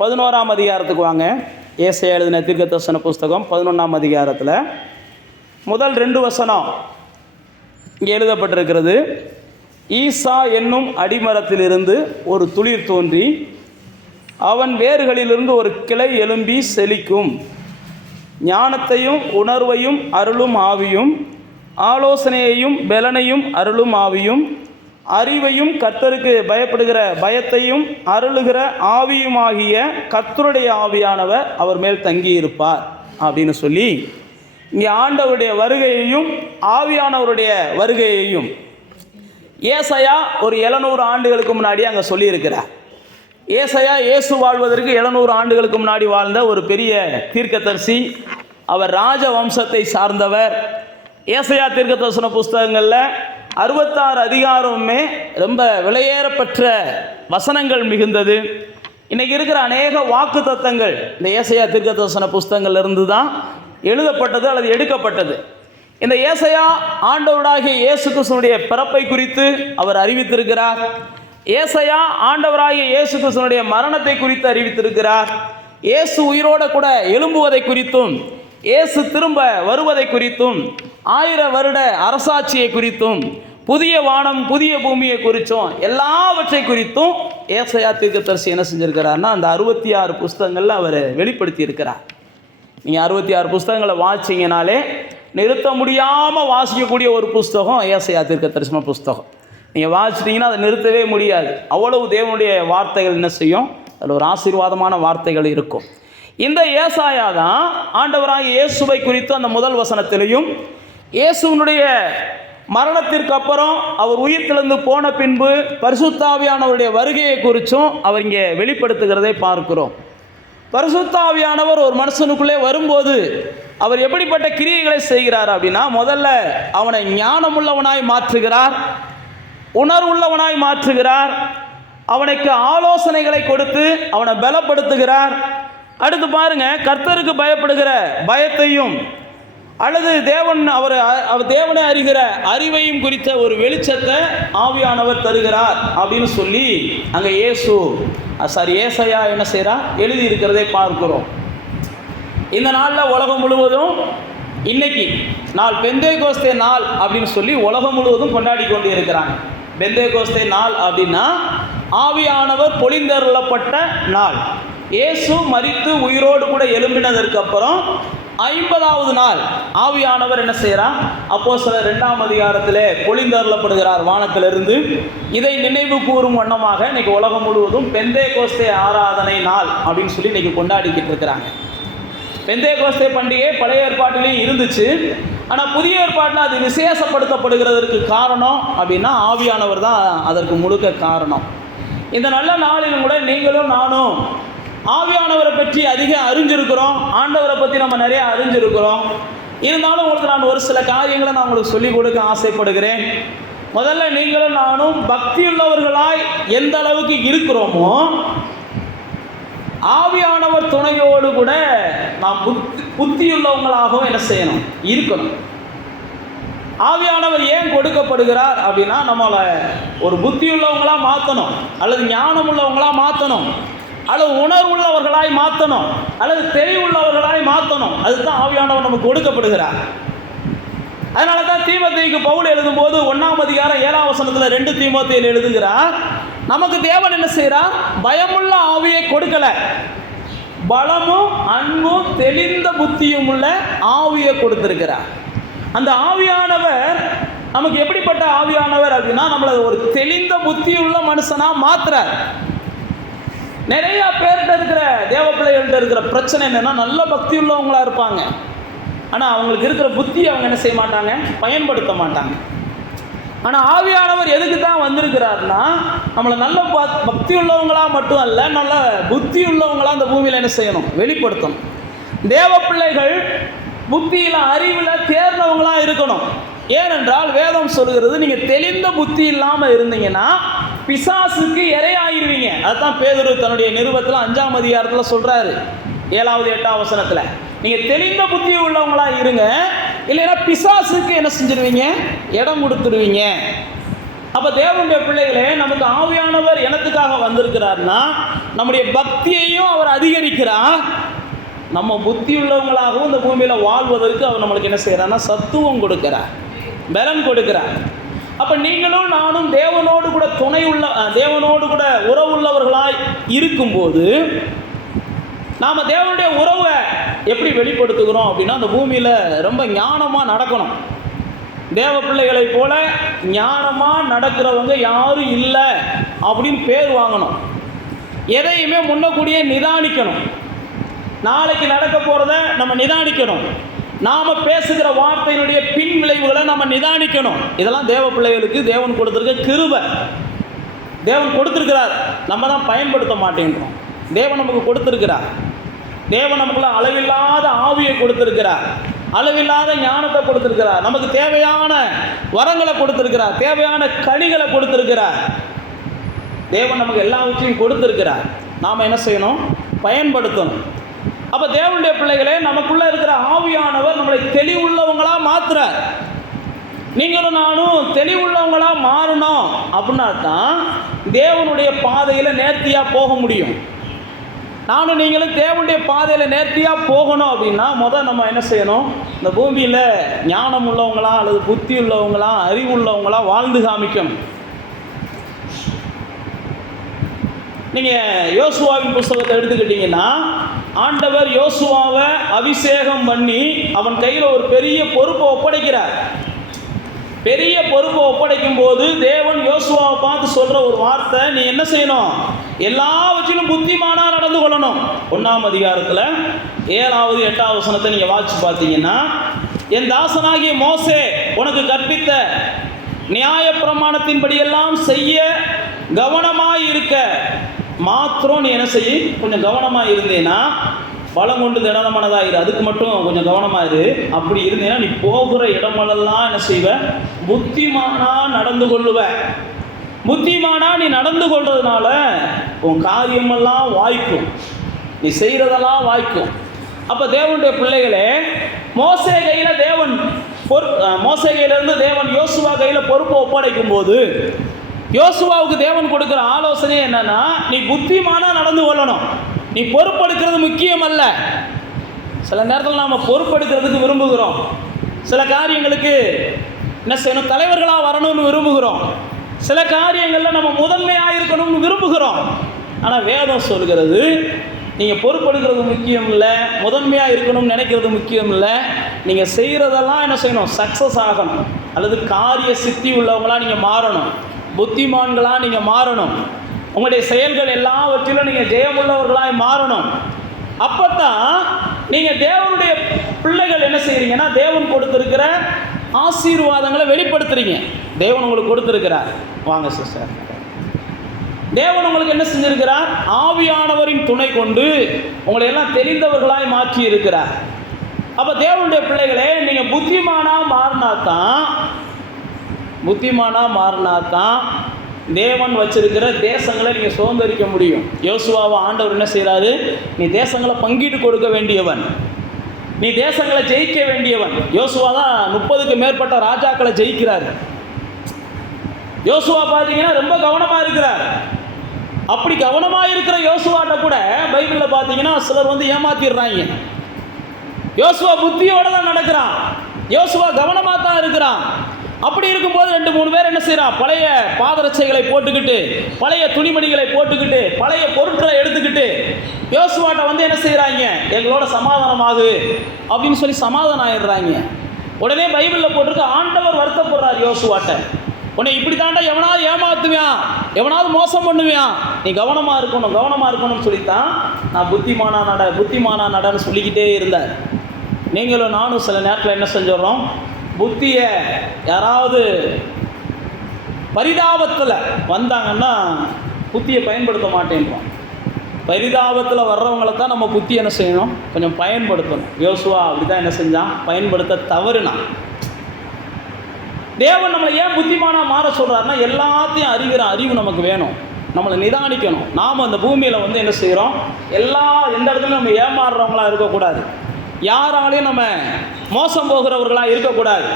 11ஆம் அதிகாரத்துக்கு வாங்க. ஏசாயா எழுதின தீர்க்கதரிசன புஸ்தகம் 11ஆம் அதிகாரத்தில் முதல் 2 வசனம் இங்கே எழுதப்பட்டிருக்கிறது. ஈசா என்னும் அடிமரத்திலிருந்து ஒரு துளிர் தோன்றி அவன் வேர்களிலிருந்து ஒரு கிளை எழும்பி செழிக்கும். ஞானத்தையும் உணர்வையும் அருளும் ஆவியும், ஆலோசனையையும் பெலனையும் அருளும் ஆவியும், அறிவையும் கர்த்தருக்கு பயப்படுகிற பயத்தையும் அருளுகிற ஆவியுமாகிய கர்த்தருடைய ஆவியானவர் அவர் மேல் தங்கியிருப்பார் அப்படின்னு சொல்லி இங்கே ஆண்டவருடைய வருகையையும் ஆவியானவருடைய வருகையையும் ஏசாயா ஒரு 700 ஆண்டுகளுக்கு முன்னாடி அங்கே சொல்லியிருக்கிறார். ஏசாயா இயேசு வாழ்வதற்கு 700 ஆண்டுகளுக்கு முன்னாடி வாழ்ந்த ஒரு பெரிய தீர்க்கதரிசி. அவர் ராஜ வம்சத்தை சார்ந்தவர். ஏசாயா தீர்க்கதரிசன புஸ்தகங்களில் 66 அதிகாரமுமே ரொம்ப விலையேறப்பெற்ற வசனங்கள் மிகுந்தது. இன்றைக்கி இருக்கிற அநேக வாக்கு தத்தங்கள் இந்த ஏசாயா தீர்க்கதரிசன புஸ்தகங்கள்லேருந்து தான் எழுதப்பட்டது அல்லது எடுக்கப்பட்டது. இந்த ஏசாயா ஆண்டவராகிய இயேசு கிறிஸ்துவினுடைய பிறப்பை குறித்து அவர் அறிவித்திருக்கிறார். ஏசாயா ஆண்டவராகிய இயேசு கிறிஸ்துவினுடைய மரணத்தை குறித்து அறிவித்திருக்கிறார். இயேசு உயிரோடு கூட எழும்புவதை குறித்தும், இயேசு திரும்ப வருவதை குறித்தும், 1000 வருட அரசாட்சியை குறித்தும், புதிய வானம் புதிய பூமியை குறித்தும், எல்லாவற்றை குறித்தும் ஏசாயா தீர்க்கதரிசி என்ன செஞ்சிருக்கிறார்னா அந்த 66 புஸ்தகங்களில் அவர் வெளிப்படுத்தி இருக்கிறார். நீங்கள் 66 புஸ்தகங்களை வாசிச்சிங்கனாலே நிறுத்த முடியாமல் வாசிக்கக்கூடிய ஒரு புஸ்தகம் ஏசாயா தீர்க்கதரிசன புஸ்தகம். நீங்கள் வாசிச்சிட்டிங்கன்னா அதை நிறுத்தவே முடியாது. அவ்வளவு தேவனுடைய வார்த்தைகள் என்ன செய்யும், அதில் ஒரு ஆசீர்வாதமான வார்த்தைகள் இருக்கும். இந்த ஏசாயா தான் ஆண்டவராகிய இயேசுவை குறித்து அந்த முதல் வசனத்திலையும், இயேசுவினுடைய மரணத்திற்கு அப்புறம் அவர் உயிர்த்தெழுந்து போன பின்பு பரிசுத்த ஆவியானவருடைய வருகையை குறித்தும் அவர் இங்கே வெளிப்படுத்துகிறதை பார்க்கிறோம். பரிசுத்த ஆவியானவர் ஒரு மனுஷனுக்குள்ளே வரும்போது அவர் எப்படிப்பட்ட கிரியைகளை செய்கிறார் அப்படின்னா, முதல்ல அவனை ஞானமுள்ளவனாய் மாற்றுகிறார், உணர்வுள்ளவனாய் மாற்றுகிறார், அவனுக்கு ஆலோசனைகளை கொடுத்து அவனை பலப்படுத்துகிறார். அடுத்து பாருங்க, கர்த்தருக்கு பயப்படுகிற பயத்தையும் அல்லது தேவனை அறிகிற அறிவையும் குறித்த ஒரு வெளிச்சத்தை ஆவியானவர் தருகிறார் அப்படின்னு சொல்லி அங்கே ஏசாயா என்ன செய்கிறார், எழுதி இருக்கிறதை பார்க்கிறோம். இந்த நாளில் உலகம் முழுவதும் இன்னைக்கு நாள் பெந்தேகோஸ்தே நாள் அப்படின்னு சொல்லி உலகம் முழுவதும் கொண்டாடி கொண்டு இருக்கிறாங்க. பெந்தேகோஸ்தே நாள் அப்படின்னா ஆவியானவர் பொழிந்தருளப்பட்ட நாள். இயேசு மரித்து உயிரோடு கூட எழும்பினதற்கு அப்புறம் 50வது நாள் ஆவியானவர் என்ன செய்கிறார், அப்போஸ்தலர் 2ஆம் அதிகாரத்திலே பொழிந்தருளப்படுகிறார் வானத்திலிருந்து. இதை நினைவு கூறும் வண்ணமாக இன்னைக்கு உலகம் முழுவதும் பெந்தேகோஸ்தே ஆராதனை நாள் அப்படின்னு சொல்லி இன்னைக்கு கொண்டாடிக்கிட்டு இருக்கிறாங்க. பெந்தேகோஸ்தே பண்டிகை பழைய ஏற்பாட்டிலையும் இருந்துச்சு. ஆனால் புதிய ஏற்பாட்டில் அது விசேஷப்படுத்தப்படுகிறதற்கு காரணம் அப்படின்னா ஆவியானவர் தான் அதற்கு முழுக்க காரணம். இந்த நல்ல நாளிலும் கூட நீங்களும் நானும் ஆவியானவரை பற்றி அதிகம் அறிஞ்சிருக்கிறோம், ஆண்டவரை பற்றி நம்ம நிறைய அறிஞ்சிருக்கிறோம். இருந்தாலும் உங்களுக்கு நான் ஒரு சில காரியங்களை நான் உங்களுக்கு சொல்லிக் கொடுக்க ஆசைப்படுகிறேன். முதல்ல நீங்களும் நானும் பக்தியுள்ளவர்களாய் எந்த அளவுக்கு இருக்கிறோமோ ஆவியானவர் துணையோடு கூட நாம் புத்தியுள்ளவங்களாகவும் என்ன செய்யணும், இருக்கணும். ஆவியானவர் ஏன் கொடுக்கப்படுகிறார் அப்படின்னா நம்மளை ஒரு புத்தியுள்ளவங்களாக மாற்றணும், அல்லது ஞானம் உள்ளவங்களாக மாற்றணும், அல்லது உணர்வுள்ளவர்களாய் மாற்றணும், அல்லது தெளிவுள்ளவர்களாய் மாற்றணும். அதுதான் ஆவியானவர் நமக்கு கொடுக்கப்படுகிறார். அதனால தான் தீமோத்தேயுக்கு பவுல் எழுதும்போது 1ஆம் அதிகாரம் 7ஆம் வசனத்தில் 2 தீமோத்தேயுவில் எழுதுகிறார், நமக்கு தேவன் என்ன செய்கிறார், பயமுள்ள ஆவியை கொடுக்கல, பலமும் அன்பும் தெளிந்த புத்தியும் உள்ள ஆவியை கொடுத்திருக்கிறார். அந்த ஆவியானவர் நமக்கு எப்படிப்பட்ட ஆவியானவர் அப்படின்னா நம்மளை ஒரு தெளிந்த புத்தி உள்ள மனுஷனாக மாற்றுறார். நிறைய பேர்கிட்ட இருக்கிற தேவ பிள்ளைகள்கிட்ட இருக்கிற பிரச்சனை என்னென்னா, நல்ல பக்தி உள்ளவங்களாக இருப்பாங்க, ஆனால் அவங்களுக்கு இருக்கிற புத்தி அவங்க என்ன செய்ய மாட்டாங்க, பயன்படுத்த மாட்டாங்க. ஆனால் ஆவியானவர் எதுக்கு தான் வந்திருக்கிறாருன்னா நம்மளை நல்ல பக்தி உள்ளவங்களாக மட்டும் அல்ல, நல்ல புத்தி உள்ளவங்களாக அந்த பூமியில் என்ன செய்யணும், வெளிப்படுத்தணும். தேவ பிள்ளைகள் புத்தியில் அறிவில் தேர்ந்தவங்களாக இருக்கணும். ஏனென்றால் வேதம் சொல்கிறது, நீங்கள் தெளிந்த புத்தி இல்லாமல் இருந்தீங்கன்னா பிசாசுக்கு இரையாயிருவீங்க. அதுதான் பேதுரு தன்னுடைய நிருபத்தில் 5ஆம் அதிகாரத்தில் சொல்கிறாரு, 7வது 8ஆம் வசனத்தில், நீங்கள் தெளிந்த புத்தி உள்ளவங்களாக இருங்க, இல்லைன்னா பிசாசுக்கு என்ன செஞ்சிருவீங்க, இடம் கொடுத்துருவீங்க. அப்போ தேவனுடைய பிள்ளைகளே, நமக்கு ஆவியானவர் எனத்துக்காக வந்திருக்கிறார்னா நம்முடைய பக்தியையும் அவர் நினைக்கிறான். நம்ம புத்தி உள்ளவங்களாகவும் இந்த பூமியில் வாழ்வதற்கு அவர் நம்மளுக்கு என்ன செய்கிறான்னா சத்துவம் கொடுக்கிறார், பலன் கொடுக்கிறார். அப்போ நீங்களும் நானும் தேவனோடு கூட தேவனோடு கூட உறவுள்ளவர்களாய் இருக்கும்போது நாம் தேவனுடைய உறவை எப்படி வெளிப்படுத்துகிறோம் அப்படின்னா, அந்த பூமியில் ரொம்ப ஞானமாக நடக்கணும். தேவ பிள்ளைகளை போல ஞானமாக நடக்கிறவங்க யாரும் இல்லை அப்படின்னு பேர் வாங்கணும். எதையுமே முன்னக்கூடியே நிதானிக்கணும். நாளைக்கு நடக்க போகிறத நம்ம நிதானிக்கணும். நாம் பேசுகிற வார்த்தையினுடைய பின் விளைவுகளை நம்ம நிதானிக்கணும். இதெல்லாம் தேவ பிள்ளைகளுக்கு தேவன் கொடுத்துருக்க கிருபை. தேவன் கொடுத்துருக்கிறார், நம்ம தான் பயன்படுத்த மாட்டேன்றோம். தேவன் நமக்கு கொடுத்துருக்கிறார். தேவன் நமக்குள்ள அளவில்லாத ஆவியை கொடுத்துருக்கிறார், அளவில்லாத ஞானத்தை கொடுத்துருக்கிறார், நமக்கு தேவையான வரங்களை கொடுத்துருக்கிறார், தேவையான கனிகளை கொடுத்துருக்கிறார். தேவன் நமக்கு எல்லாவற்றையும் கொடுத்துருக்கிறார். நாம் என்ன செய்யணும்? பயன்படுத்தணும். அப்போ தேவனுடைய பிள்ளைகளே, நமக்குள்ளே இருக்கிற ஆவியானவர் நம்மளை தெளிவுள்ளவங்களாக மாற்றுறார். நீங்களும் நானும் தெளிவுள்ளவங்களாக மாறணும் அப்படின்னா தான் தேவனுடைய பாதையில் நேர்த்தியாக போக முடியும். நானும் நீங்களும் தேவனுடைய பாதையில் நேர்த்தியாக போகணும் அப்படின்னா நம்ம என்ன செய்யணும்? இந்த பூமியில் ஞானம் உள்ளவங்களா அல்லது புத்தி உள்ளவங்களா அறிவு உள்ளவங்களா வாழ்ந்து காமிக்கணும். நீங்கள் யோசுவாவின் புஸ்தகத்தை எடுத்துக்கிட்டிங்கன்னா, ஆண்டவர் யோசுவாவை அபிஷேகம் பண்ணி அவன் கையில் ஒரு பெரிய பொறுப்பை ஒப்படைக்கிறார். பெரிய பொறுப்பை ஒப்படைக்கும் போது தேவன் யோசுவாவை பார்த்து சொல்கிற ஒரு வார்த்தை, நீ என்ன செய்யணும்? எல்லாவற்றிலும் புத்திமானாக நடந்து கொள்ளணும். 1ஆம் அதிகாரத்தில் 7வது 8வது வசனத்தை நீங்கள் வாசித்து பார்த்தீங்கன்னா, என் தாசனாகிய மோசே உனக்கு கற்பித்த நியாயப்பிரமாணத்தின்படியெல்லாம் செய்ய கவனமாக இருக்க மாத்திரம் நீ என்ன செய்ய? கொஞ்சம் கவனமாக இருந்தேன்னா பலம் கொண்டு திடமனதாக இரு. அதுக்கு மட்டும் கொஞ்சம் கவனமாக இரு. அப்படி இருந்தேன்னா நீ போகிற இடமெல்லாம் என்ன செய்வ? புத்திமானா நடந்து கொள்ளுவ. புத்திமானா நீ நடந்து கொள்றதுனால உன் காரியமெல்லாம் வாய்க்கும், நீ செய்கிறதெல்லாம் வாய்க்கும். அப்போ தேவனுடைய பிள்ளைகளே, மோசே கையிலிருந்து தேவன் யோசுவா கையில் பொறுப்பை ஒப்படைக்கும் போது யோசுவாவுக்கு தேவன் கொடுக்குற ஆலோசனை என்னன்னா, நீ புத்திமானா நடந்து கொள்ளணும். நீ பொறுப்பெடுக்கிறது முக்கியம் அல்ல. சில நேரத்தில் நாம் பொறுப்பெடுக்கிறதுக்கு விரும்புகிறோம். சில காரியங்களுக்கு என்ன செய்யணும்? தலைவர்களாக வரணும்னு விரும்புகிறோம். சில காரியங்களில் நம்ம முதன்மையாக இருக்கணும்னு விரும்புகிறோம். ஆனால் வேதம் சொல்கிறது, நீங்கள் பொறுப்பெடுக்கிறது முக்கியம் இல்லை, முதன்மையாக இருக்கணும்னு நினைக்கிறது முக்கியம் இல்லை. நீங்கள் செய்கிறதெல்லாம் என்ன செய்யணும்? சக்ஸஸ் ஆகணும், அல்லது காரிய சித்தி உள்ளவங்களாக நீங்கள் மாறணும், புத்திமான்களாக நீங்கள் மாறணும். உங்களுடைய செயல்கள் எல்லாவற்றிலும் நீங்கள் ஜெயமுள்ளவர்களாக மாறணும். அப்போ தான் நீங்கள் தேவனுடைய பிள்ளைகள் என்ன செய்கிறீங்கன்னா, தேவன் கொடுத்துருக்கிற ஆசீர்வாதங்களை வெளிப்படுத்துறீங்க. தேவன் உங்களுக்கு கொடுத்துருக்கிறார். வாங்க சிஸ்டர். தேவன் உங்களுக்கு என்ன செஞ்சிருக்கிறார்? ஆவியானவரின் துணை கொண்டு உங்களை எல்லாம் தெரிந்தவர்களாய் மாற்றி இருக்கிறார். அப்போ தேவனுடைய பிள்ளைகளே, நீங்கள் புத்திமானாக மாறினா தான் தேவன் வச்சிருக்கிற தேசங்களை நீங்கள் சுதந்திரிக்க முடியும். யோசுவாவை ஆண்டவர் என்ன செய்கிறாரு? நீ தேசங்களை பங்கிட்டு கொடுக்க வேண்டியவன், நீ தேசங்களை ஜெயிக்க வேண்டியவன். யோசுவா தான் 30க்கு மேற்பட்ட ராஜாக்களை ஜெயிக்கிறார். யோசுவா பார்த்தீங்கன்னா ரொம்ப கவனமாக இருக்கிறார். அப்படி கவனமாக இருக்கிற யோசுவாட்ட கூட பைபிளில் பார்த்தீங்கன்னா சிலர் வந்து ஏமாத்திடுறாங்க. யோசுவா புத்தியோடு தான் நடக்கிறான், யோசுவா கவனமாக தான் இருக்கிறான். அப்படி இருக்கும்போது 2-3 பேர் என்ன செய்கிறான்? பழைய பாதரட்சைகளை போட்டுக்கிட்டு, பழைய துணிமணிகளை போட்டுக்கிட்டு, பழைய பொருட்களை எடுத்துக்கிட்டு யோசுவாட்ட வந்து என்ன செய்கிறாங்க? எங்களோட சமாதானமாகு அப்படின்னு சொல்லி சமாதானம் ஆயிடுறாங்க. உடனே பைபிளில் போட்டிருக்க ஆண்டவர் வருத்தப்படுறார் யோசுவாட்ட, உன்னை இப்படி தாண்டா எவனாவது ஏமாத்துவான், எவனாவது மோசம் பண்ணுவான், நீ கவனமாக இருக்கணும்னு சொல்லித்தான் நான் புத்திமானா நடன்னு சொல்லிக்கிட்டே இருந்தேன். நீங்களும் நானும் சில நேரத்தில் என்ன செஞ்சிடறோம்? புத்தியை யாராவது பரிதாபத்தில் வந்தாங்கன்னா புத்தியை பயன்படுத்த மாட்டேன்றோம். பரிதாபத்தில் வர்றவங்களை தான் நம்ம புத்தி என்ன செய்யணும்? கொஞ்சம் பயன்படுத்தணும். யோசுவா அப்படி தான் என்ன செஞ்சான்? பயன்படுத்த தவறுனான். தேவன் நம்மளை ஏன் புத்திமானாக மாற சொல்கிறாருன்னா, எல்லாத்தையும் அறிகிற அறிவு நமக்கு வேணும், நம்மளை நிதானிக்கணும். நாம் அந்த பூமியில் வந்து என்ன செய்கிறோம்? எந்த இடத்துலையும் நம்ம ஏமாறுறவங்களாக இருக்கக்கூடாது, யாராலையும் நம்ம மோசம் போகிறவர்களாக இருக்கக்கூடாது.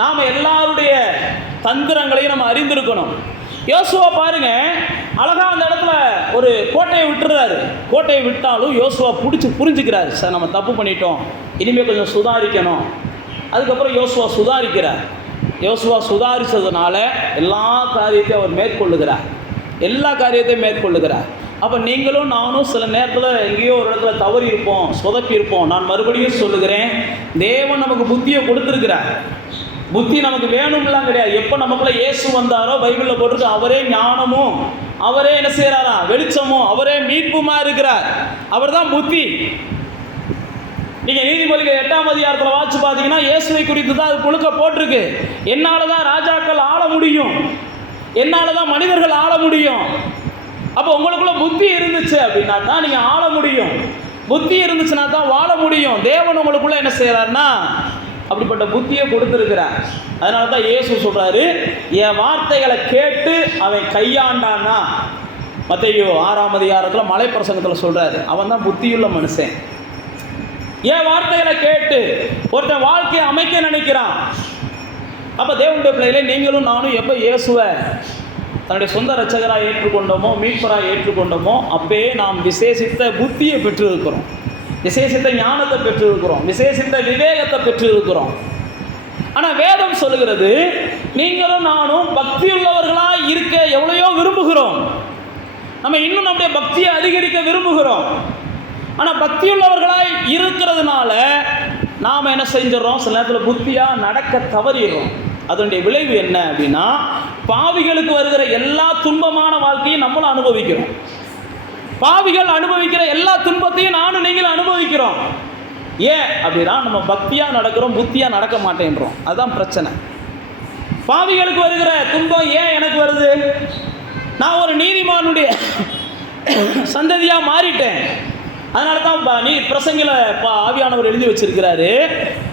நாம் எல்லாருடைய தந்திரங்களையும் நம்ம அறிந்திருக்கணும். யோசுவா பாருங்க, அழகா அந்த இடத்துல ஒரு கோட்டையை விட்டுறாரு. கோட்டையை விட்டாலும் யோசுவா புரிஞ்சுக்கிறாரு, சார் நம்ம தப்பு பண்ணிட்டோம், இனிமேல் கொஞ்சம் சுதாரிக்கணும். அதுக்கப்புறம் யோசுவா சுதாரிக்கிறார். யோசுவா சுதாரித்ததுனால எல்லா காரியத்தையும் அவர் மேற்கொள்ளுகிறார், எல்லா காரியத்தையும் மேற்கொள்ளுகிறார். அப்போ நீங்களும் நானும் சில நேரத்தில் எங்கேயோ ஒரு இடத்துல தவறி இருப்போம், சொதப்பி இருப்போம். நான் மறுபடியும் சொல்லுகிறேன், தேவன் நமக்கு புத்தியை கொடுத்துருக்கிறார். புத்தி நமக்கு வேணும்லாம் கிடையாது. எப்போ நமக்குள்ள இயேசு வந்தாரோ, பைபிளில் போட்டிருக்கு, அவரே ஞானமும், அவரே என்ன செய்கிறாரா, வெளிச்சமும், அவரே மீட்புமா இருக்கிறார். அவர் தான் புத்தி. நீங்கள் நீதிமொழிகள் 8ஆம் அதிகாரத்தில் வாட்சி பார்த்தீங்கன்னா இயேசுவை குறித்து தான் அது முழுக்க போட்டிருக்கு. என்னால் தான் ராஜாக்கள் ஆள முடியும், என்னால் தான் மனிதர்கள் ஆள முடியும். அப்போ உங்களுக்குள்ள புத்தி இருந்துச்சு அப்படின்னா தான் நீங்கள் ஆள முடியும். புத்தி இருந்துச்சுன்னா தான் வாழ முடியும். தேவன் உங்களுக்குள்ள என்ன செய்கிறாருன்னா அப்படிப்பட்ட புத்தியை கொடுத்துருக்கிறார். அதனால தான் இயேசு சொல்கிறாரு, என் வார்த்தைகளை கேட்டு அவன் கையாண்டான்னா, மத்தேயு 6ஆம் அதிகாரத்தில் மலை பிரசங்கத்தில் சொல்கிறாரு, அவன் தான் புத்தியுள்ள மனுஷன். என் வார்த்தைகளை கேட்டு ஒருத்தன் வாழ்க்கையை அமைக்க நினைக்கிறான். அப்போ தேவனுடைய பிள்ளைகளை நீங்களும் நானும் எப்போ இயேசுவை தன்னுடைய சொந்த இரட்சகராக ஏற்றுக்கொண்டோமோ, மீட்பராக ஏற்றுக்கொண்டோமோ, அப்பயே நாம் விசேஷித்த புத்தியை பெற்றிருக்கிறோம், விசேஷித்த ஞானத்தை பெற்றிருக்கிறோம், விசேஷித்த விவேகத்தை பெற்றிருக்கிறோம். ஆனால் வேதம் சொல்லுகிறது, நீங்களும் நானும் பக்தியுள்ளவர்களாக இருக்க எவ்வளையோ விரும்புகிறோம். நம்ம இன்னும் நம்முடைய பக்தியை அதிகரிக்க விரும்புகிறோம். ஆனால் பக்தியுள்ளவர்களாக இருக்கிறதுனால நாம் என்ன செஞ்சிடறோம், சில நேரத்தில் புத்தியாக நடக்க தவறிடுறோம். அதனுடைய விளைவு என்ன அப்படின்னா, பாவிகளுக்கு வருகிற எல்லா துன்பமான வாழ்க்கையும் நம்மளும் அனுபவிக்கிறோம். பாவிகள் அனுபவிக்கிற எல்லா துன்பத்தையும் நானும் நீங்களும் அனுபவிக்கிறோம். ஏன் அப்படின்னா, நம்ம பக்தியாக நடக்கிறோம், புத்தியாக நடக்க மாட்டேன்றோம். அதுதான் பிரச்சனை. பாவிகளுக்கு வருகிற துன்பம் ஏன் எனக்கு வருது? நான் ஒரு நீதிமானுடைய சந்ததியாக மாறிட்டேன். அதனால தான் நீ பிரசங்கில ஆவியானவர் எழுதி வச்சிருக்கிறாரு,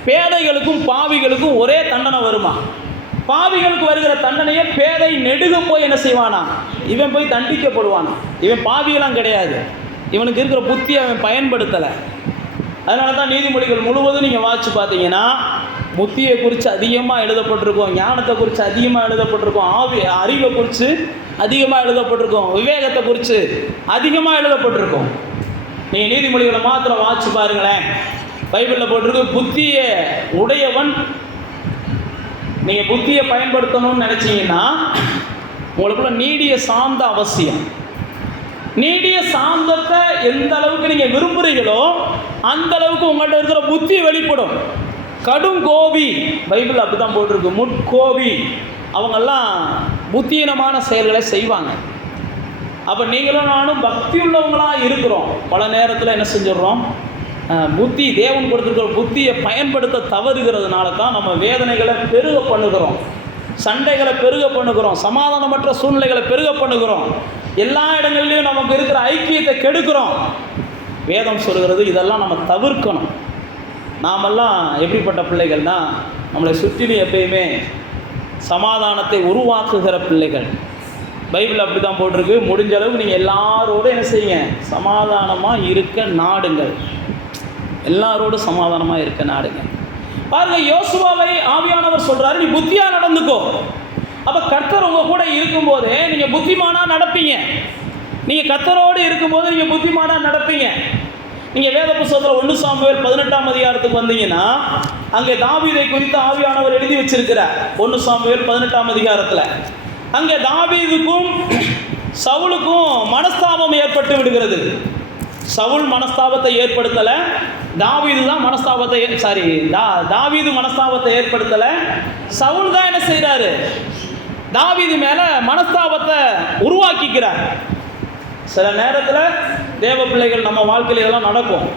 பேதைகளுக்கும் பாவிகளுக்கும் ஒரே தண்டனை வருமா. பாவிகளுக்கு வருகிற தண்டனையை பேதை நெடுக போய் என்ன செய்வானா, இவன் போய் தண்டிக்கப்படுவானா. இவன் பாவியெல்லாம் கிடையாது, இவனுக்கு இருக்கிற புத்தியை அவன் பயன்படுத்தலை. அதனால தான் நீதிமொழிகள் முழுவதும் நீங்கள் வாட்சி பார்த்தீங்கன்னா புத்தியை குறித்து அதிகமாக எழுதப்பட்டிருக்கோம், ஞானத்தை குறித்து அதிகமாக எழுதப்பட்டிருக்கோம், அறிவை குறித்து அதிகமாக எழுதப்பட்டிருக்கோம், விவேகத்தை குறித்து அதிகமாக எழுதப்பட்டிருக்கோம். நீங்கள் நீதிமொழிகளை மாத்திரம் வாட்சி பாருங்களேன், பைபிளில் போட்டிருக்கு, புத்தியை உடையவன். நீங்கள் புத்தியை பயன்படுத்தணும்னு நினச்சிங்கன்னா உங்களுக்குள்ள நீடிய சாந்த அவசியம். நீடிய சாந்தத்தை எந்த அளவுக்கு நீங்கள் விரும்புகிறீங்களோ அந்த அளவுக்கு உங்கள்கிட்ட இருக்கிற புத்தி வெளிப்படும். கடும் கோபி, பைபிள் அப்படி தான் போட்டிருக்கு, முட்கோபி, அவங்கெல்லாம் புத்தியீனமான செயல்களை செய்வாங்க. அப்போ நீங்களும் நானும் பக்தி உள்ளவங்களாக இருக்கிறோம். பல நேரத்தில் என்ன செஞ்சிடறோம், புத்தி தேவன் கொடுத்துருக்கிற புத்தியை பயன்படுத்த தவறுகிறதுனால தான் நம்ம வேதனைகளை பெருக பண்ணுகிறோம், சண்டைகளை பெருக பண்ணுகிறோம், சமாதானமற்ற சூழ்நிலைகளை பெருக பண்ணுகிறோம், எல்லா இடங்கள்லையும் நமக்கு இருக்கிற ஐக்கியத்தை கெடுக்கிறோம். வேதம் சொல்கிறது இதெல்லாம் நம்ம தவிர்க்கணும். நாமெல்லாம் எப்படிப்பட்ட பிள்ளைகள்னா, நம்மளை சுற்றிலும் எப்பயுமே சமாதானத்தை உருவாக்குகிற பிள்ளைகள். பைபிள் அப்படி தான் போட்டிருக்கு, முடிஞ்ச அளவுக்கு நீங்கள் எல்லாரோடும் என்ன செய்யுங்க, சமாதானமாக இருக்க நாடுங்கள், எல்லாரோடும் சமாதானமாக இருக்க நாடுங்க. பாருங்க, யோசுவாவை ஆவியானவர் சொல்கிறாரு, நீ புத்தியாக நடந்துக்கோ. அப்போ கர்த்தர் உங்கள் கூட இருக்கும்போதே நீங்கள் புத்திமானாக நடப்பீங்க. நீங்கள் கர்த்தரோடு இருக்கும்போது நீங்கள் புத்திமானாக நடப்பீங்க. நீங்கள் வேத புத்தகத்தில் 1 சாமுவேல் 18ஆம் அதிகாரத்துக்கு வந்தீங்கன்னா அங்கே தாவீதை குறித்து ஆவியானவர் எழுதி வச்சிருக்கிறார். 1 சாமுவேல் 18ஆம் அதிகாரத்தில் அங்கே தாவீதுக்கும் சவுலுக்கும் மனஸ்தாபம் ஏற்பட்டு விடுகிறது. சவுல் மனஸ்தாபத்தை ஏற்படுத்தலை, தாவீது தான் தாவீது மனஸ்தாபத்தை ஏற்படுத்தலை, சவுல் தான் என்ன செய்கிறாரு, தாவீது மேலே மனஸ்தாபத்தை உருவாக்கிக்கிறார். சில நேரத்தில் தேவ பிள்ளைகள் நம்ம வாழ்க்கையில் இதெல்லாம் நடக்கும்.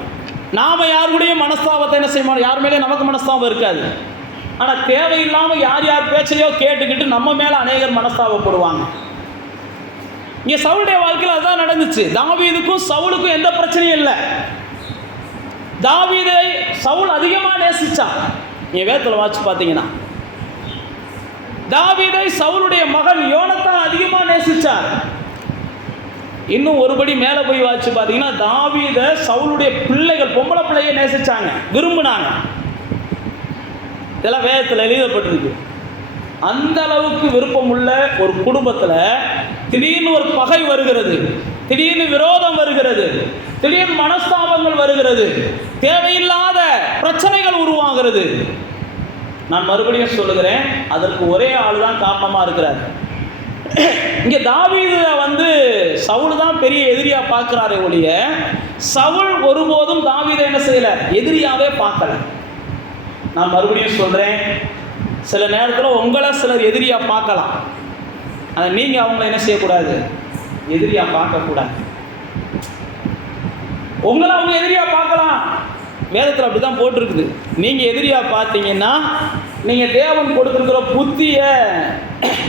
நாம் யாருடைய மனஸ்தாபத்தை என்ன செய்யணும், யார் மேலே நமக்கு மனஸ்தாபம் இருக்காது. ஆனால் தேவையில்லாமல் யார் பேச்சையோ கேட்டுக்கிட்டு நம்ம மேலே அநேகர் மனஸ்தாபப்படுவாங்க. இங்கே சவுளுடைய வாழ்க்கையில் அதுதான் நடந்துச்சு. தாவீதுக்கும் சவுலுக்கும் எந்த பிரச்சனையும் இல்லை. தாவீதை சவுல் அதிகமாக நேசிச்சான். நீங்கள் வேதத்தில் வாட்சி பார்த்தீங்கன்னா தாவீதை சவுலுடைய மகன் யோனத்தான் அதிகமாக நேசிச்சார். இன்னும் ஒருபடி மேலே போய் வாட்சி பார்த்தீங்கன்னா தாவீதை சவுலுடைய பிள்ளைகள், பொம்பளை பிள்ளையை நேசிச்சாங்க, விரும்பினாங்க. இதெல்லாம் வேதத்தில் எழுதப்பட்டிருக்கு. அந்த அளவுக்கு விருப்பம் உள்ள ஒரு குடும்பத்தில் திடீர்னு ஒரு பகை வருகிறது, திடீர்னு விரோதம் வருகிறது, திடீர்னு மனஸ்தாபங்கள் வருகிறது, தேவையில்லாத பிரச்சனைகள் உருவாகிறது. நான் மறுபடியும் சொல்லுகிறேன், அதற்கு ஒரே ஆள் தான் காரணமாக இருக்கிறார். இங்கே தாவீதை சவுல் தான் பெரிய எதிரியா பார்க்கிறாரே ஒழிய, சவுல் ஒருபோதும் தாவீதை என்ன செய்யல, எதிரியாவே பார்க்கல. நான் மறுபடியும் சொல்றேன், சில நேரத்தில் உங்களை சிலர் எதிரியா பார்க்கலாம், ஆனால் நீங்க அவங்கள என்ன செய்யக்கூடாது, எதிரியா பார்க்கக்கூடாது. உங்களை அவங்க எதிரியா பார்க்கலாம், வேதத்தில் அப்படிதான் போட்டிருக்குது. நீங்க எதிரியா பார்த்தீங்கன்னா நீங்க தேவன் கொடுத்திருக்கிற புத்தியை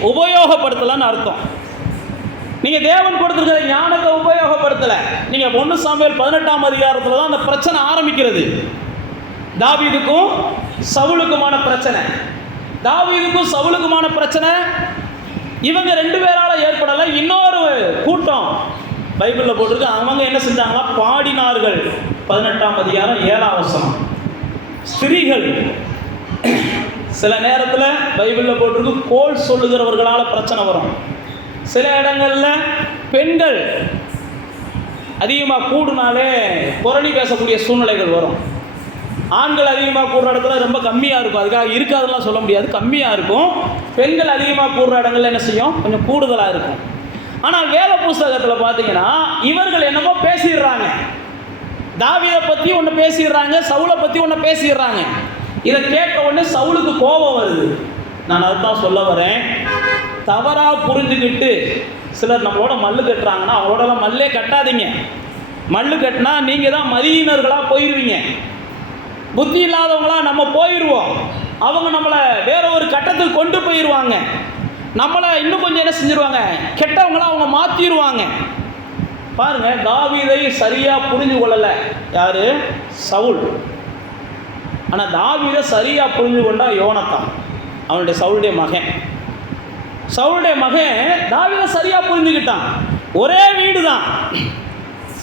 உபயோகப்படுத்தலன்னு அர்த்தம். நீங்க தேவன் கொடுத்திருக்கிற ஞானத்தை உபயோகப்படுத்தல. நீங்க 1 சாமுவேல் 18ஆம் அதிகாரத்துல தான் அந்த பிரச்சனை ஆரம்பிக்கிறது. தாவீதுக்கும் சவுலுக்குமான பிரச்சனை. தாவீதுக்கும் சவுலுக்குமான பிரச்சனை இவங்க 2 பேரால ஏற்படல. இன்னொரு கூட்டம் பைபிளில் போட்டிருக்கு, அவங்க என்ன செஞ்சாங்கன்னா பாடினார்கள். 18ஆம் அதிகாரம் 7ஆம் வசனம். ஸ்திரீகள் சில நேரத்தில் பைபிளில் போட்டிருக்கு கோல் சொல்லுகிறவர்களால் பிரச்சனை வரும். சில இடங்களில் பெண்கள் அதிகமாக கூடுனாலே புரணி பேசக்கூடிய சூழ்நிலைகள் வரும். ஆண்கள் அதிகமாக கூடுற இடத்துல ரொம்ப கம்மியாக இருக்கும், அதுக்காக இருக்காதுலாம் சொல்ல முடியாது, கம்மியாக இருக்கும். பெண்கள் அதிகமாக கூடுற இடங்கள்ல என்ன செய்யும், கொஞ்சம் கூடுதலாக இருக்கும். ஆனால் வேத புஸ்தகத்தில் பார்த்தீங்கன்னா இவர்கள் என்னமோ பேசிடுறாங்க, தாவீதை பற்றி ஒன்று பேசிடுறாங்க, சவுலை பற்றி ஒன்று பேசிடுறாங்க. இதை கேட்ட உடனே சவுலுக்கு கோபம் வருது. நான் அதுதான் சொல்ல வரேன், தவறாக புரிஞ்சுக்கிட்டு சிலர் நம்மளோட மல்லு கட்டுறாங்கன்னா அவங்களோடலாம் மல்லே கட்டாதீங்க. மல்லு கட்டினா நீங்கள் தான் மதியினர்களாக போயிடுவீங்க, புத்தி இல்லாதவங்களாம் நம்ம போயிடுவோம். அவங்க நம்மளை வேற ஒரு கட்டத்துக்கு கொண்டு போயிடுவாங்க, நம்மளை இன்னும் கொஞ்சம் என்ன செஞ்சிருவாங்க, கெட்டவங்களாம் அவங்க மாற்றிடுவாங்க. பாருங்க, தாவீதை சரியாக புரிஞ்சு கொள்ளலை யாரு, சவுல். ஆனால் தாவீதை சரியாக புரிஞ்சு கொண்டா யோனத்தான், அவனுடைய சவுளுடைய மகன். சவுளுடைய மகன் தாவீதை சரியாக புரிஞ்சுக்கிட்டான். ஒரே வீடு தான்.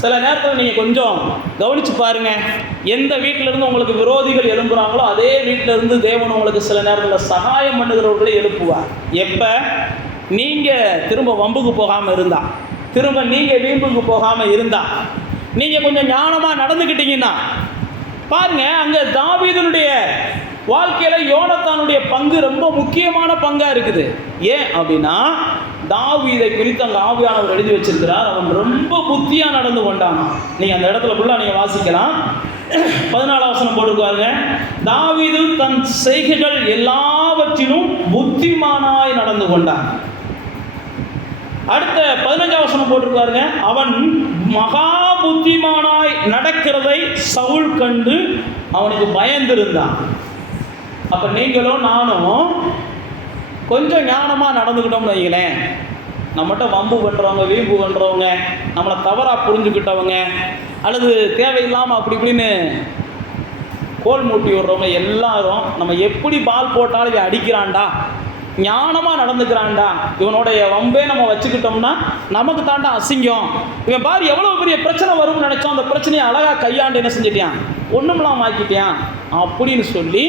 சில நேரத்தில் நீங்கள் கொஞ்சம் கவனித்து பாருங்கள், எந்த வீட்டிலேருந்து உங்களுக்கு விரோதிகள் எழும்புகிறாங்களோ அதே வீட்டிலேருந்து தேவன் உங்களுக்கு சில நேரத்தில் சகாயம் பண்ணுகிறவர்களை எழுப்புவார். எப்போ நீங்கள் திரும்ப வம்புக்கு போகாமல் இருந்தா, திரும்ப நீங்கள் வீம்புக்கு போகாமல் இருந்தா, நீங்கள் கொஞ்சம் ஞானமாக நடந்துக்கிட்டீங்கன்னா பாருங்க, அங்கே தாவீதுனுடைய வாழ்க்கையில் யோனத்தானுடைய பங்கு ரொம்ப முக்கியமான பங்காக இருக்குது. ஏன் அப்படின்னா தாவீதை குறித்து அங்கே ஆவியானவர் எழுதி வச்சிருக்கிறார், அவன் ரொம்ப புத்தியாக நடந்து கொண்டான். நீங்கள் அந்த இடத்துல ஃபுல்லாக நீங்கள் வாசிக்கலாம். 14ஆம் வசனம் போட்டுருக்காருங்க, தாவீது தன் செய்கைகள் எல்லாவற்றிலும் புத்திமானாய் நடந்து கொண்டான். அடுத்த 15ஆம் வசனம் போட்டிருக்காருங்க, அவன் மகா புத்திமானாய் நடக்கிறதை சவுல் கண்டு அவனுக்கு பயந்திருந்தான். அப்போ நீங்களும் நானும் கொஞ்சம் ஞானமாக நடந்துக்கிட்டோம்னு வைங்களேன், நம்மகிட்ட வம்பு பண்ணுறவங்க, வீம்பு பண்ணுறவங்க, நம்மளை தவறாக புரிஞ்சுக்கிட்டவங்க, அல்லது தேவையில்லாமல் அப்படி இப்படின்னு கோல் மூட்டி விடுறவங்க எல்லாரும் நம்ம எப்படி பால் போட்டாலும் இவன் அடிக்கிறான்டா, ஞானமாக நடந்துக்கிறான்டா, இவனுடைய வம்பே நம்ம வச்சுக்கிட்டோம்னா நமக்கு தாண்டா அசிங்கம், இவன் பாரு எவ்வளோ பெரிய பிரச்சனை வரும்னு நினச்சோம், அந்த பிரச்சனையை அழகாக கையாண்டு என்ன செஞ்சிட்டியான், ஒன்றுமெல்லாம் ஆக்கிட்டியான் அப்படின்னு சொல்லி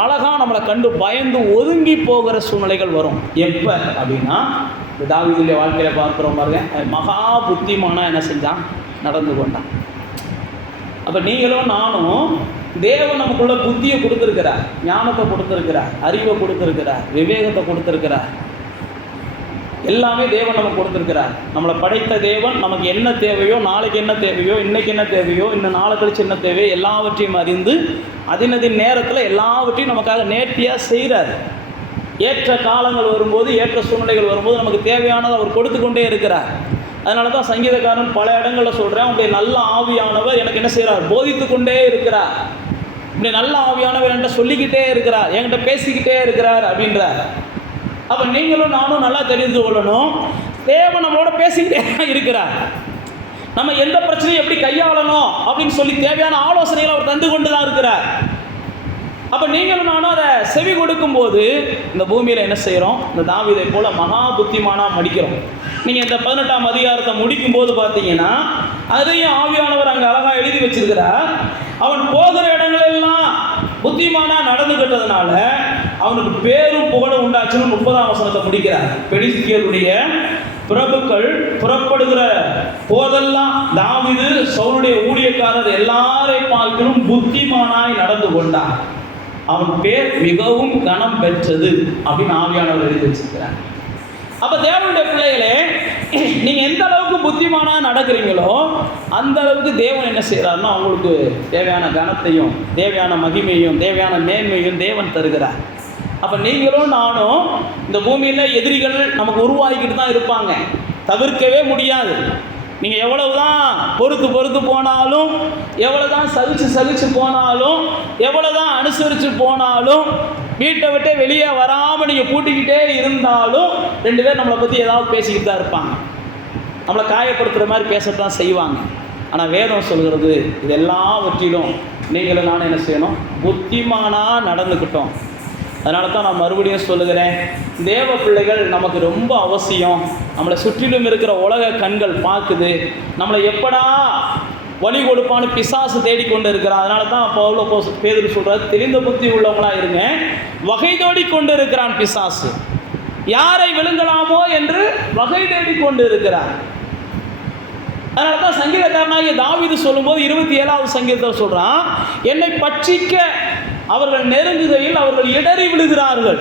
அழகாக நம்மளை கண்டு பயந்து ஒதுங்கி போகிற சூழ்நிலைகள் வரும். எப்போ அப்படின்னா இந்த தாவீதுடைய வாழ்க்கையில் பார்க்குறோம் பாருங்க, மகா புத்திமானா என்ன செஞ்சான், நடந்து கொண்டான். அப்போ நீங்களும் நானும் தேவன் நமக்குள்ள புத்தியை கொடுத்துருக்கிறார், ஞானத்தை கொடுத்துருக்கிறார், அறிவை கொடுத்துருக்கிறார், விவேகத்தை கொடுத்துருக்கிறார், எல்லாமே தேவன் நமக்கு கொடுத்துருக்கிறார். நம்மளை படைத்த தேவன் நமக்கு என்ன தேவையோ, நாளைக்கு என்ன தேவையோ, இன்னைக்கு என்ன தேவையோ, இன்னும் நாளை கழிச்சு என்ன தேவையோ எல்லாவற்றையும் அறிந்து அதினதின் நேரத்தில் எல்லாவற்றையும் நமக்காக நேர்த்தியாக செய்கிறார். ஏற்ற காலங்கள் வரும்போது, ஏற்ற சூழ்நிலைகள் வரும்போது நமக்கு தேவையானதை அவர் கொடுத்து கொண்டே இருக்கிறார். அதனால தான் சங்கீதக்காரன் பல இடங்களில் சொல்கிறேன், உங்களுடைய நல்ல ஆவியானவர் எனக்கு என்ன செய்கிறார், போதித்து கொண்டே இருக்கிறார், இப்படி நல்ல ஆவியானவர் என்கிட்ட சொல்லிக்கிட்டே இருக்கிறார், என்கிட்ட பேசிக்கிட்டே இருக்கிறார் அப்படின்றார். அப்போ நீங்களும் நானும் நல்லா தெரிந்து கொள்ளணும், தேவன் நம்மளோட பேசிக்கிட்டே இருக்கிறார். நம்ம எந்த பிரச்சனையும் எப்படி கையாளணும் அப்படின்னு சொல்லி தேவையான ஆலோசனைகளை அவர் தந்து கொண்டு தான் இருக்கிறார். அப்போ நீங்களும் நானும் அதை செவி கொடுக்கும்போது இந்த பூமியில் என்ன செய்கிறோம், இந்த தாவீதை போல் மகா புத்திமானாக மடிக்கிறோம். நீங்கள் இந்த 18ஆம் அதிகாரத்தை முடிக்கும்போது பார்த்தீங்கன்னா அதையும் ஆவியானவர் அங்கே அழகாக எழுதி வச்சிருக்கிறார். அவன் போகிற இடங்களெல்லாம் புத்திமானாக நடந்துக்கிட்டதுனால அவனுக்கு பேரும் புகழும் உண்டாச்சுன்னு 30ஆம் வசனத்தை முடிக்கிறார். பெலிஸ்தியருடைய பிரபுக்கள் புறப்படுகிற போதெல்லாம் தாவீது சவுலுடைய ஊழியக்காரர் எல்லாரை பார்க்கணும் புத்திமானாய் நடந்து கொண்டார், அவன் பேர் மிகவும் கனம் பெற்றது அப்படின்னு ஆவியானவர் எழுதி வச்சிருக்கிறார். அப்ப தேவனுடைய பிள்ளைகளே, நீங்க எந்த அளவுக்கு புத்திமானா நடக்கிறீங்களோ அந்த அளவுக்கு தேவன் என்ன செய்யறாருன்னா அவங்களுக்கு தேவையான கனத்தையும் தேவையான மகிமையும் தேவையான மேன்மையும் தேவன் தருகிறார். அப்ப நீங்களும் நானும் இந்த பூமியில எதிரிகள் நமக்கு உருவாகிக்கிட்டு தான் இருப்பாங்க, தவிர்க்கவே முடியாது. நீங்க எவ்வளவுதான் பொறுத்து போனாலும், எவ்வளவுதான் சகிச்சு போனாலும், எவ்வளவுதான் அனுசரித்து போனாலும், வீட்டை விட்டு வெளியே வராமல் நீங்கள் பூட்டிக்கிட்டே இருந்தாலும் 2 பேர் நம்மளை பற்றி ஏதாவது பேசிக்கிட்டு தான் இருப்பாங்க, நம்மளை காயப்படுத்துகிற மாதிரி பேசத்தான் செய்வாங்க. ஆனால் வேதம் சொல்கிறது இது எல்லாவற்றிலும் நீங்களும் நானும் என்ன செய்யணும், புத்திமானாக நடந்துக்கிட்டோம். அதனால தான் நான் மறுபடியும் சொல்லுகிறேன், தேவ பிள்ளைகள் நமக்கு ரொம்ப அவசியம். நம்மளை சுற்றிலும் இருக்கிற உலக கண்கள் பார்க்குது, நம்மளை எப்படா வழி கொடுப்பான்னு பிசாசு தேடிக்கொண்டு இருக்கிறான். அதனால தான் பேதுரு சொல்றாரு, தெளிந்த புத்தி உள்ளவங்களா இருங்க, வகை தேடிக்கொண்டு இருக்கிறான் பிசாசு, யாரை விழுங்கலாமோ என்று வகை தேடிக்கொண்டு இருக்கிறார். அதனால தான் சங்கீதக்காரனாகிய தாவீது சொல்லும்போது 27வது சங்கீதத்தில் சொல்றான், என்னை பட்சிக்க அவர்கள் நெருங்குகையில் அவர்கள் இடறி விழுகிறார்கள்.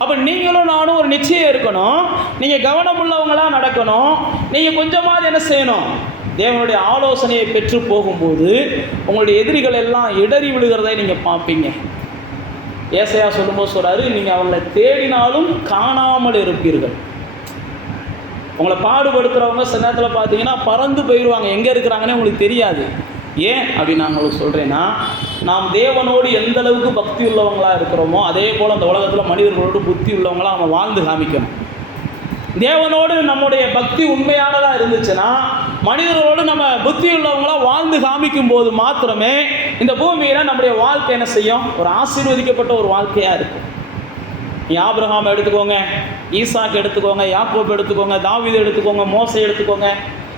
அப்போ நீங்களும் நானும் ஒரு நிச்சயம் இருக்கணும், நீங்கள் கவனம் உள்ளவங்களாக நடக்கணும். நீங்கள் கொஞ்சமாவது என்ன செய்யணும், தேவனுடைய ஆலோசனையை பெற்று போகும்போது உங்களுடைய எதிரிகள் எல்லாம் இடறி விழுகிறதை நீங்கள் பார்ப்பீங்க. ஏசாயா சொல்லும்போது சொல்கிறாரு, நீங்கள் அவங்களை தேடினாலும் காணாமல் இருப்பீர்கள். உங்களை பாடுபடுத்துகிறவங்க சில நேரத்தில் பார்த்தீங்கன்னா பறந்து போயிடுவாங்க, எங்கே இருக்கிறாங்கன்னே உங்களுக்கு தெரியாது. ஏன் அப்படின்னு நான் உங்களுக்கு சொல்கிறேன்னா, நாம் தேவனோடு எந்த அளவுக்கு பக்தி உள்ளவங்களாக இருக்கிறோமோ அதே போல் அந்த உலகத்தில் மனிதர்களோடு புத்தி உள்ளவங்களாக நம்ம வாழ்ந்து காமிக்கணும். தேவனோடு நம்முடைய பக்தி உண்மையானதாக இருந்துச்சுன்னா மனிதர்களோடு நம்ம புத்தி உள்ளவங்களாக வாழ்ந்து காமிக்கும் போது மாத்திரமே இந்த பூமியில் நம்முடைய வாழ்க்கை என்ன செய்யும், ஒரு ஆசீர்வதிக்கப்பட்ட ஒரு வாழ்க்கையாக இருக்கும். ஆபிரகாம் எடுத்துக்கோங்க, ஈசாக்கு எடுத்துக்கோங்க, யாக்கோபு எடுத்துக்கோங்க, தாவீது எடுத்துக்கோங்க, மோசே எடுத்துக்கோங்க.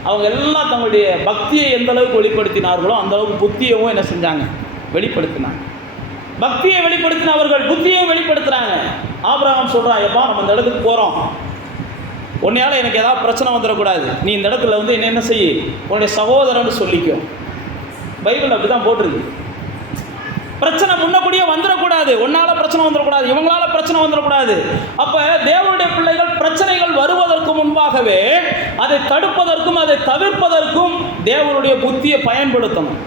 அவங்க எல்லாம் தங்களுடைய பக்தியை எந்த அளவுக்கு வெளிப்படுத்தினார்களோ அந்த அளவுக்கு புத்தியவும் என்ன செஞ்சாங்க, வெளிப்படுத்தினாங்க. பக்தியை வெளிப்படுத்தினவர்கள் புத்தியை வெளிப்படுத்துகிறாங்க. ஆபிரகாம் சொல்கிறான், எப்பா நம்ம இந்த இடத்துக்கு போகிறோம், உன்னையால் எனக்கு ஏதாவது பிரச்சனை வந்துடக்கூடாது, நீ இந்த இடத்துல வந்து என்ன செய்ய, உன்னுடைய சகோதரன்னு சொல்லிக்கும். பைபிள் அப்படி தான் போட்டிருக்கு. பிரச்சனை முன்னக்கூடியே வந்துடக்கூடாது, உன்னால் பிரச்சனை வந்துடக்கூடாது, இவங்களால பிரச்சனை வந்துடக்கூடாது. அப்போ தேவனுடைய பிள்ளைகள் பிரச்சனைகள் வருவதற்கு முன்பாகவே அதை தடுப்பதற்கும் அதை தவிர்ப்பதற்கும் தேவனுடைய புத்தியை பயன்படுத்தணும்.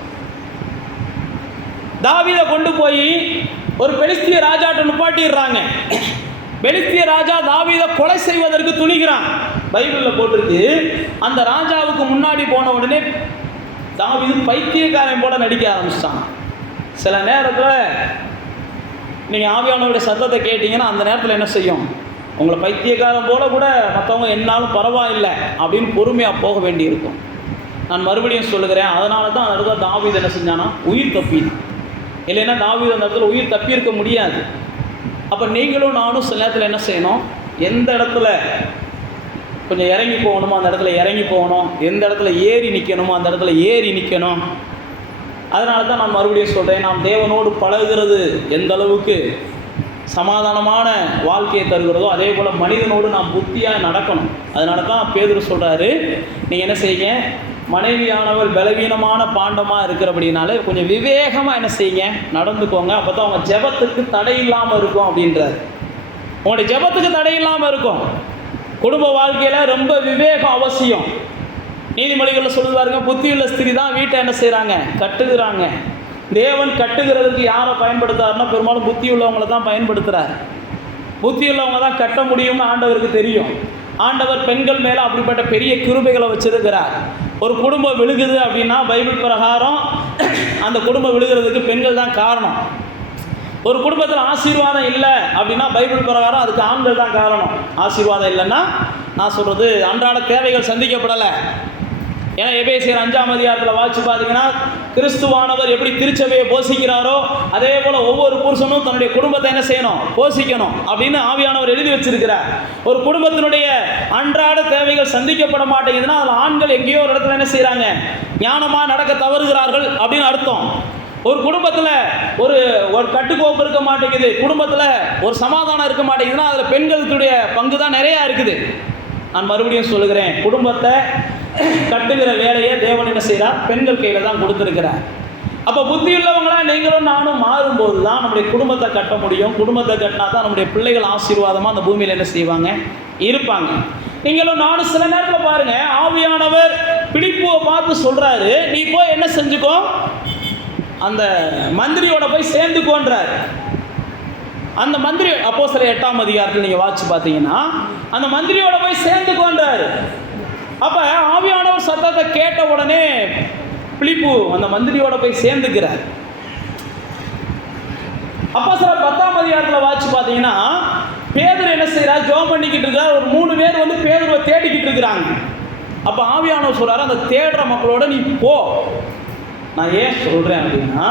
தாவீதை கொண்டு போய் ஒரு பெலிஸ்திய ராஜாட்ட நிப்பாட்டிடுறாங்க. பெலிஸ்திய ராஜா தாவீதை கொலை செய்வதற்கு துணிகிறான். பைபிளில் போட்டிருக்கு, அந்த ராஜாவுக்கு முன்னாடி போன உடனே தாவீது பைத்தியக்காரன் போல நடிக்க ஆரம்பிச்சிட்டான். சில நேரத்தில் நீங்கள் ஆவியானவருடைய சத்தத்தை கேட்டிங்கன்னா அந்த நேரத்தில் என்ன செய்யும், உங்களை பைத்தியக்காரன் போல கூட மற்றவங்க என்னாலும் பரவாயில்லை அப்படின்னு பொறுமையாக போக வேண்டியிருக்கும். நான் மறுபடியும் சொல்லுகிறேன், அதனால தான் அந்த இடத்துல தாவீது என்ன செஞ்சானா, உயிர் தப்பினான். இல்லைன்னா தாவீது அந்த இடத்துல உயிர் தப்பியிருக்க முடியாது. அப்போ நீங்களும் நானும் சில நேரத்தில் என்ன செய்யணும், எந்த இடத்துல கொஞ்சம் இறங்கி போகணுமோ அந்த இடத்துல இறங்கி போகணும், எந்த இடத்துல ஏறி நிற்கணுமோ அந்த இடத்துல ஏறி நிற்கணும். அதனால தான் நான் மறுபடியும் சொல்கிறேன், நாம் தேவனோடு பழகுகிறது எந்த அளவுக்கு சமாதானமான வாழ்க்கையை தருகிறதோ அதே போல் மனிதனோடு நாம் புத்தியாக நடக்கணும். அதனால தான் பேதுரு சொல்கிறாரு, நீங்கள் என்ன செய்யுங்க, மனைவியானவள் பலவீனமான பாண்டமாக இருக்கிறபடினால கொஞ்சம் விவேகமாக என்ன செய்யுங்க, நடந்துக்கோங்க. அப்போ தான் அவங்க ஜெபத்துக்கு தடை இல்லாமல் இருக்கும் அப்படின்றார். உங்களுடைய ஜெபத்துக்கு தடை இல்லாமல் இருக்கும். குடும்ப வாழ்க்கையில் ரொம்ப விவேகம் அவசியம். நீதிமொழிகளில் சொல்லுவாருங்க, புத்தியுள்ள ஸ்திரீ தான் வீட்டை என்ன செய்கிறாங்க, கட்டுகிறாங்க. தேவன் கட்டுகிறதுக்கு யாரை பயன்படுத்துறாருன்னா பெரும்பாலும் புத்தி உள்ளவங்களை தான் பயன்படுத்துகிறார். புத்தி உள்ளவங்க தான் கட்ட முடியும்னு ஆண்டவருக்கு தெரியும். ஆண்டவர் பெண்கள் மேலே அப்படிப்பட்ட பெரிய கிருபைகளை வச்சிருக்கிறார். ஒரு குடும்பம் விழுகுது அப்படின்னா பைபிள் பிரகாரம் அந்த குடும்பம் விழுகிறதுக்கு பெண்கள் தான் காரணம். ஒரு குடும்பத்தில் ஆசீர்வாதம் இல்லை அப்படின்னா பைபிள் பிரகாரம் அதுக்கு ஆண்கள் தான் காரணம். ஆசீர்வாதம் இல்லைன்னா நான் சொல்கிறது அன்றாட தேவைகள் சந்திக்கப்படலை. ஏன்னா எபேசியர் 5ஆம் அதிகாரத்தில் வாசிச்சு பார்த்தீங்கன்னா, கிறிஸ்துவானவர் எப்படி திருச்சபையை போஷிக்கிறாரோ அதே போல் ஒவ்வொரு புருஷனும் தன்னுடைய குடும்பத்தை என்ன செய்யணும், போஷிக்கணும் அப்படின்னு ஆவியானவர் எழுதி வச்சிருக்கிறார். ஒரு குடும்பத்தினுடைய அன்றாட தேவைகள் சந்திக்கப்பட மாட்டேங்குதுன்னா அதில் ஆண்கள் எங்கேயோ ஒரு இடத்துல என்ன செய்கிறாங்க, ஞானமாக நடக்க தவறுகிறார்கள் அப்படின்னு அர்த்தம். ஒரு குடும்பத்தில் ஒரு ஒரு கட்டுக்கோப்பு இருக்க மாட்டேங்குது, குடும்பத்தில் ஒரு சமாதானம் இருக்க மாட்டேங்குதுன்னா அதில் பெண்களுடைய பங்கு தான் நிறையா இருக்குது. நான் மறுபடியும் சொல்லுகிறேன், குடும்பத்தை கட்டுகிற வேலையை தேவன் என்ன செய்கிறார்? பெண்கள் கையில் தான் கொடுத்துருக்கிறார். அப்போ புத்தி உள்ளவங்களா நீங்களும் நானும் மாறும்போது தான் நம்முடைய குடும்பத்தை கட்ட முடியும். குடும்பத்தை கட்டினா தான் நம்முடைய பிள்ளைகள் ஆசீர்வாதமாக அந்த பூமியில் என்ன செய்வாங்க? இருப்பாங்க. நீங்களும் நானும் சில நேரத்தில் பாருங்கள், ஆவியானவர் பிலிப்புவை பார்த்து சொல்கிறாரு, நீ போய் என்ன செஞ்சுக்கோ, அந்த மந்திரியோட போய் சேர்ந்துக்கோன்றார். அந்த மந்திரி அப்போஸ்தலர் 8ஆம் அதிகாரத்தில் நீங்கள் வாட்சி பார்த்தீங்கன்னா அந்த மந்திரியோட போய் சேர்ந்துக்கோன்றார். அப்போ ஆவியானவர் சத்தத்தை கேட்ட உடனே பிலிப்பு அந்த மந்திரியோட போய் சேர்ந்துக்கிறார். அப்போஸ்தலர் 10ஆம் அதிகாரத்தில் வாட்சி பார்த்தீங்கன்னா பேதுரு என்ன செய்கிறார்? ஜெபம் பண்ணிக்கிட்டு இருக்கிறார். ஒரு 3 பேர் வந்து பேதுருவை தேடிக்கிட்டு இருக்கிறாங்க. அப்போ ஆவியானவர் சொல்கிறார், அந்த தேடுற மக்களோட நீ போ. நான் ஏன் சொல்கிறேன் அப்படின்னா,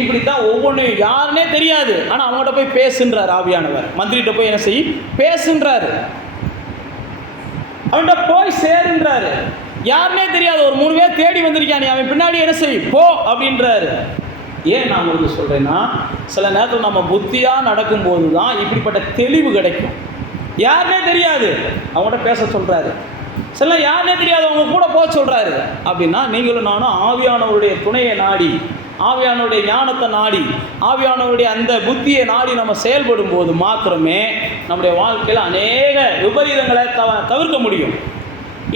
இப்படி தான் ஒவ்வொன்றையும் யாருன்னே தெரியாது, ஆனால் அவங்கள்ட்ட போய் பேசுன்றார் ஆவியானவர். மந்திரிகிட்ட போய் என்ன செய்ய பேசுன்றாரு, அவன்கிட்ட போய் சேருன்றாரு. யாருன்னே தெரியாது, ஒரு 3 பேர் தேடி வந்திருக்கான், நீ அவன் பின்னாடி என்ன செய் போ அப்படின்றாரு. ஏன் நான் உங்களுக்கு சொல்கிறேன்னா, சில நேரத்தில் நம்ம புத்தியாக நடக்கும்போது தான் இப்படிப்பட்ட தெளிவு கிடைக்கும். யாருன்னே தெரியாது, அவங்கள்ட்ட பேச சொல்கிறாரு. சில யாருன்னே தெரியாது, அவங்க கூட போக சொல்கிறாரு. அப்படின்னா நீங்களும் நானும் ஆவியானவருடைய துணையை நாடி, ஆவியானவருடைய ஞானத்தை நாடி, ஆவியானவருடைய அந்த புத்தியை நாடி நம்ம செயல்படும் போது மாத்திரமே நம்முடைய வாழ்க்கையில் அநேக விபரீதங்களை தவிர்க்க முடியும்.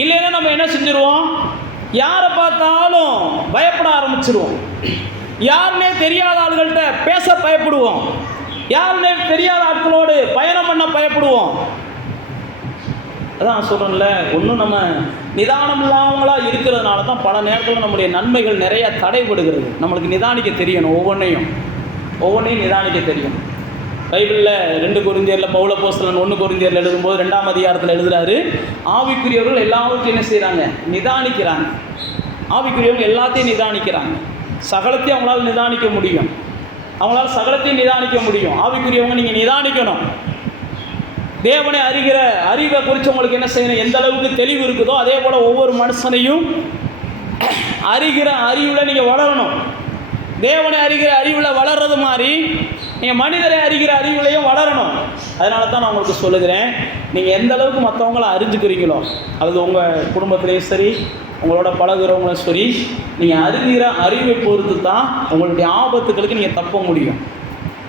இல்லைன்னா நம்ம என்ன செஞ்சிருவோம்? யாரை பார்த்தாலும் பயப்பட ஆரம்பிச்சிருவோம். யாருன்னே தெரியாத ஆளுகள்கிட்ட பேச பயப்படுவோம். யாருன்னே தெரியாத ஆட்களோடு பயணம் பண்ண பயப்படுவோம். அதான் சொல்கிறேன்ல, ஒன்றும் நம்ம நிதானம் இல்லாமலாக இருக்கிறதுனால தான் பல நேரத்தில் நம்முடைய நன்மைகள் நிறையா தடைபடுகிறது. நம்மளுக்கு நிதானிக்க தெரியணும், ஒவ்வொன்றையும் நிதானிக்க தெரியும். பைபிளில் 2 கொரிந்தியரில் பவுல் அப்போஸ்தலன் 1 கொரிந்தியரில் எழுதும்போது 2ஆம் அதிகாரத்தில் எழுதுகிறாரு, ஆவிக்குரியவர்கள் எல்லாவற்றையும் என்ன செய்கிறாங்க? நிதானிக்கிறாங்க. ஆவிக்குரியவங்க எல்லாத்தையும் நிதானிக்கிறாங்க. சகலத்தையும் அவங்களால நிதானிக்க முடியும். ஆவிக்குரியவங்க நீங்கள் நிதானிக்கணும். தேவனை அறிகிற அறிவை குறித்து உங்களுக்கு என்ன செய்யணும்? எந்த அளவுக்கு தெளிவு இருக்குதோ அதே போல் ஒவ்வொரு மனுஷனையும் அறிகிற அறிவில் நீங்கள் வளரணும். தேவனை அறிகிற அறிவில் வளர்றது மாதிரி நீங்கள் மனிதரை அறிகிற அறிவுலையும் வளரணும். அதனால தான் நான் உங்களுக்கு சொல்லுகிறேன், நீங்கள் எந்த அளவுக்கு மற்றவங்கள அறிஞ்சுக்கிறீங்களோ, அது உங்கள் குடும்பத்திலேயும் சரி, உங்களோட பழகுறவங்களும் சரி, நீங்கள் அறிகிற அறிவை பொறுத்து தான் உங்களுடைய ஆபத்துக்களுக்கு நீங்கள் தப்ப முடியும்.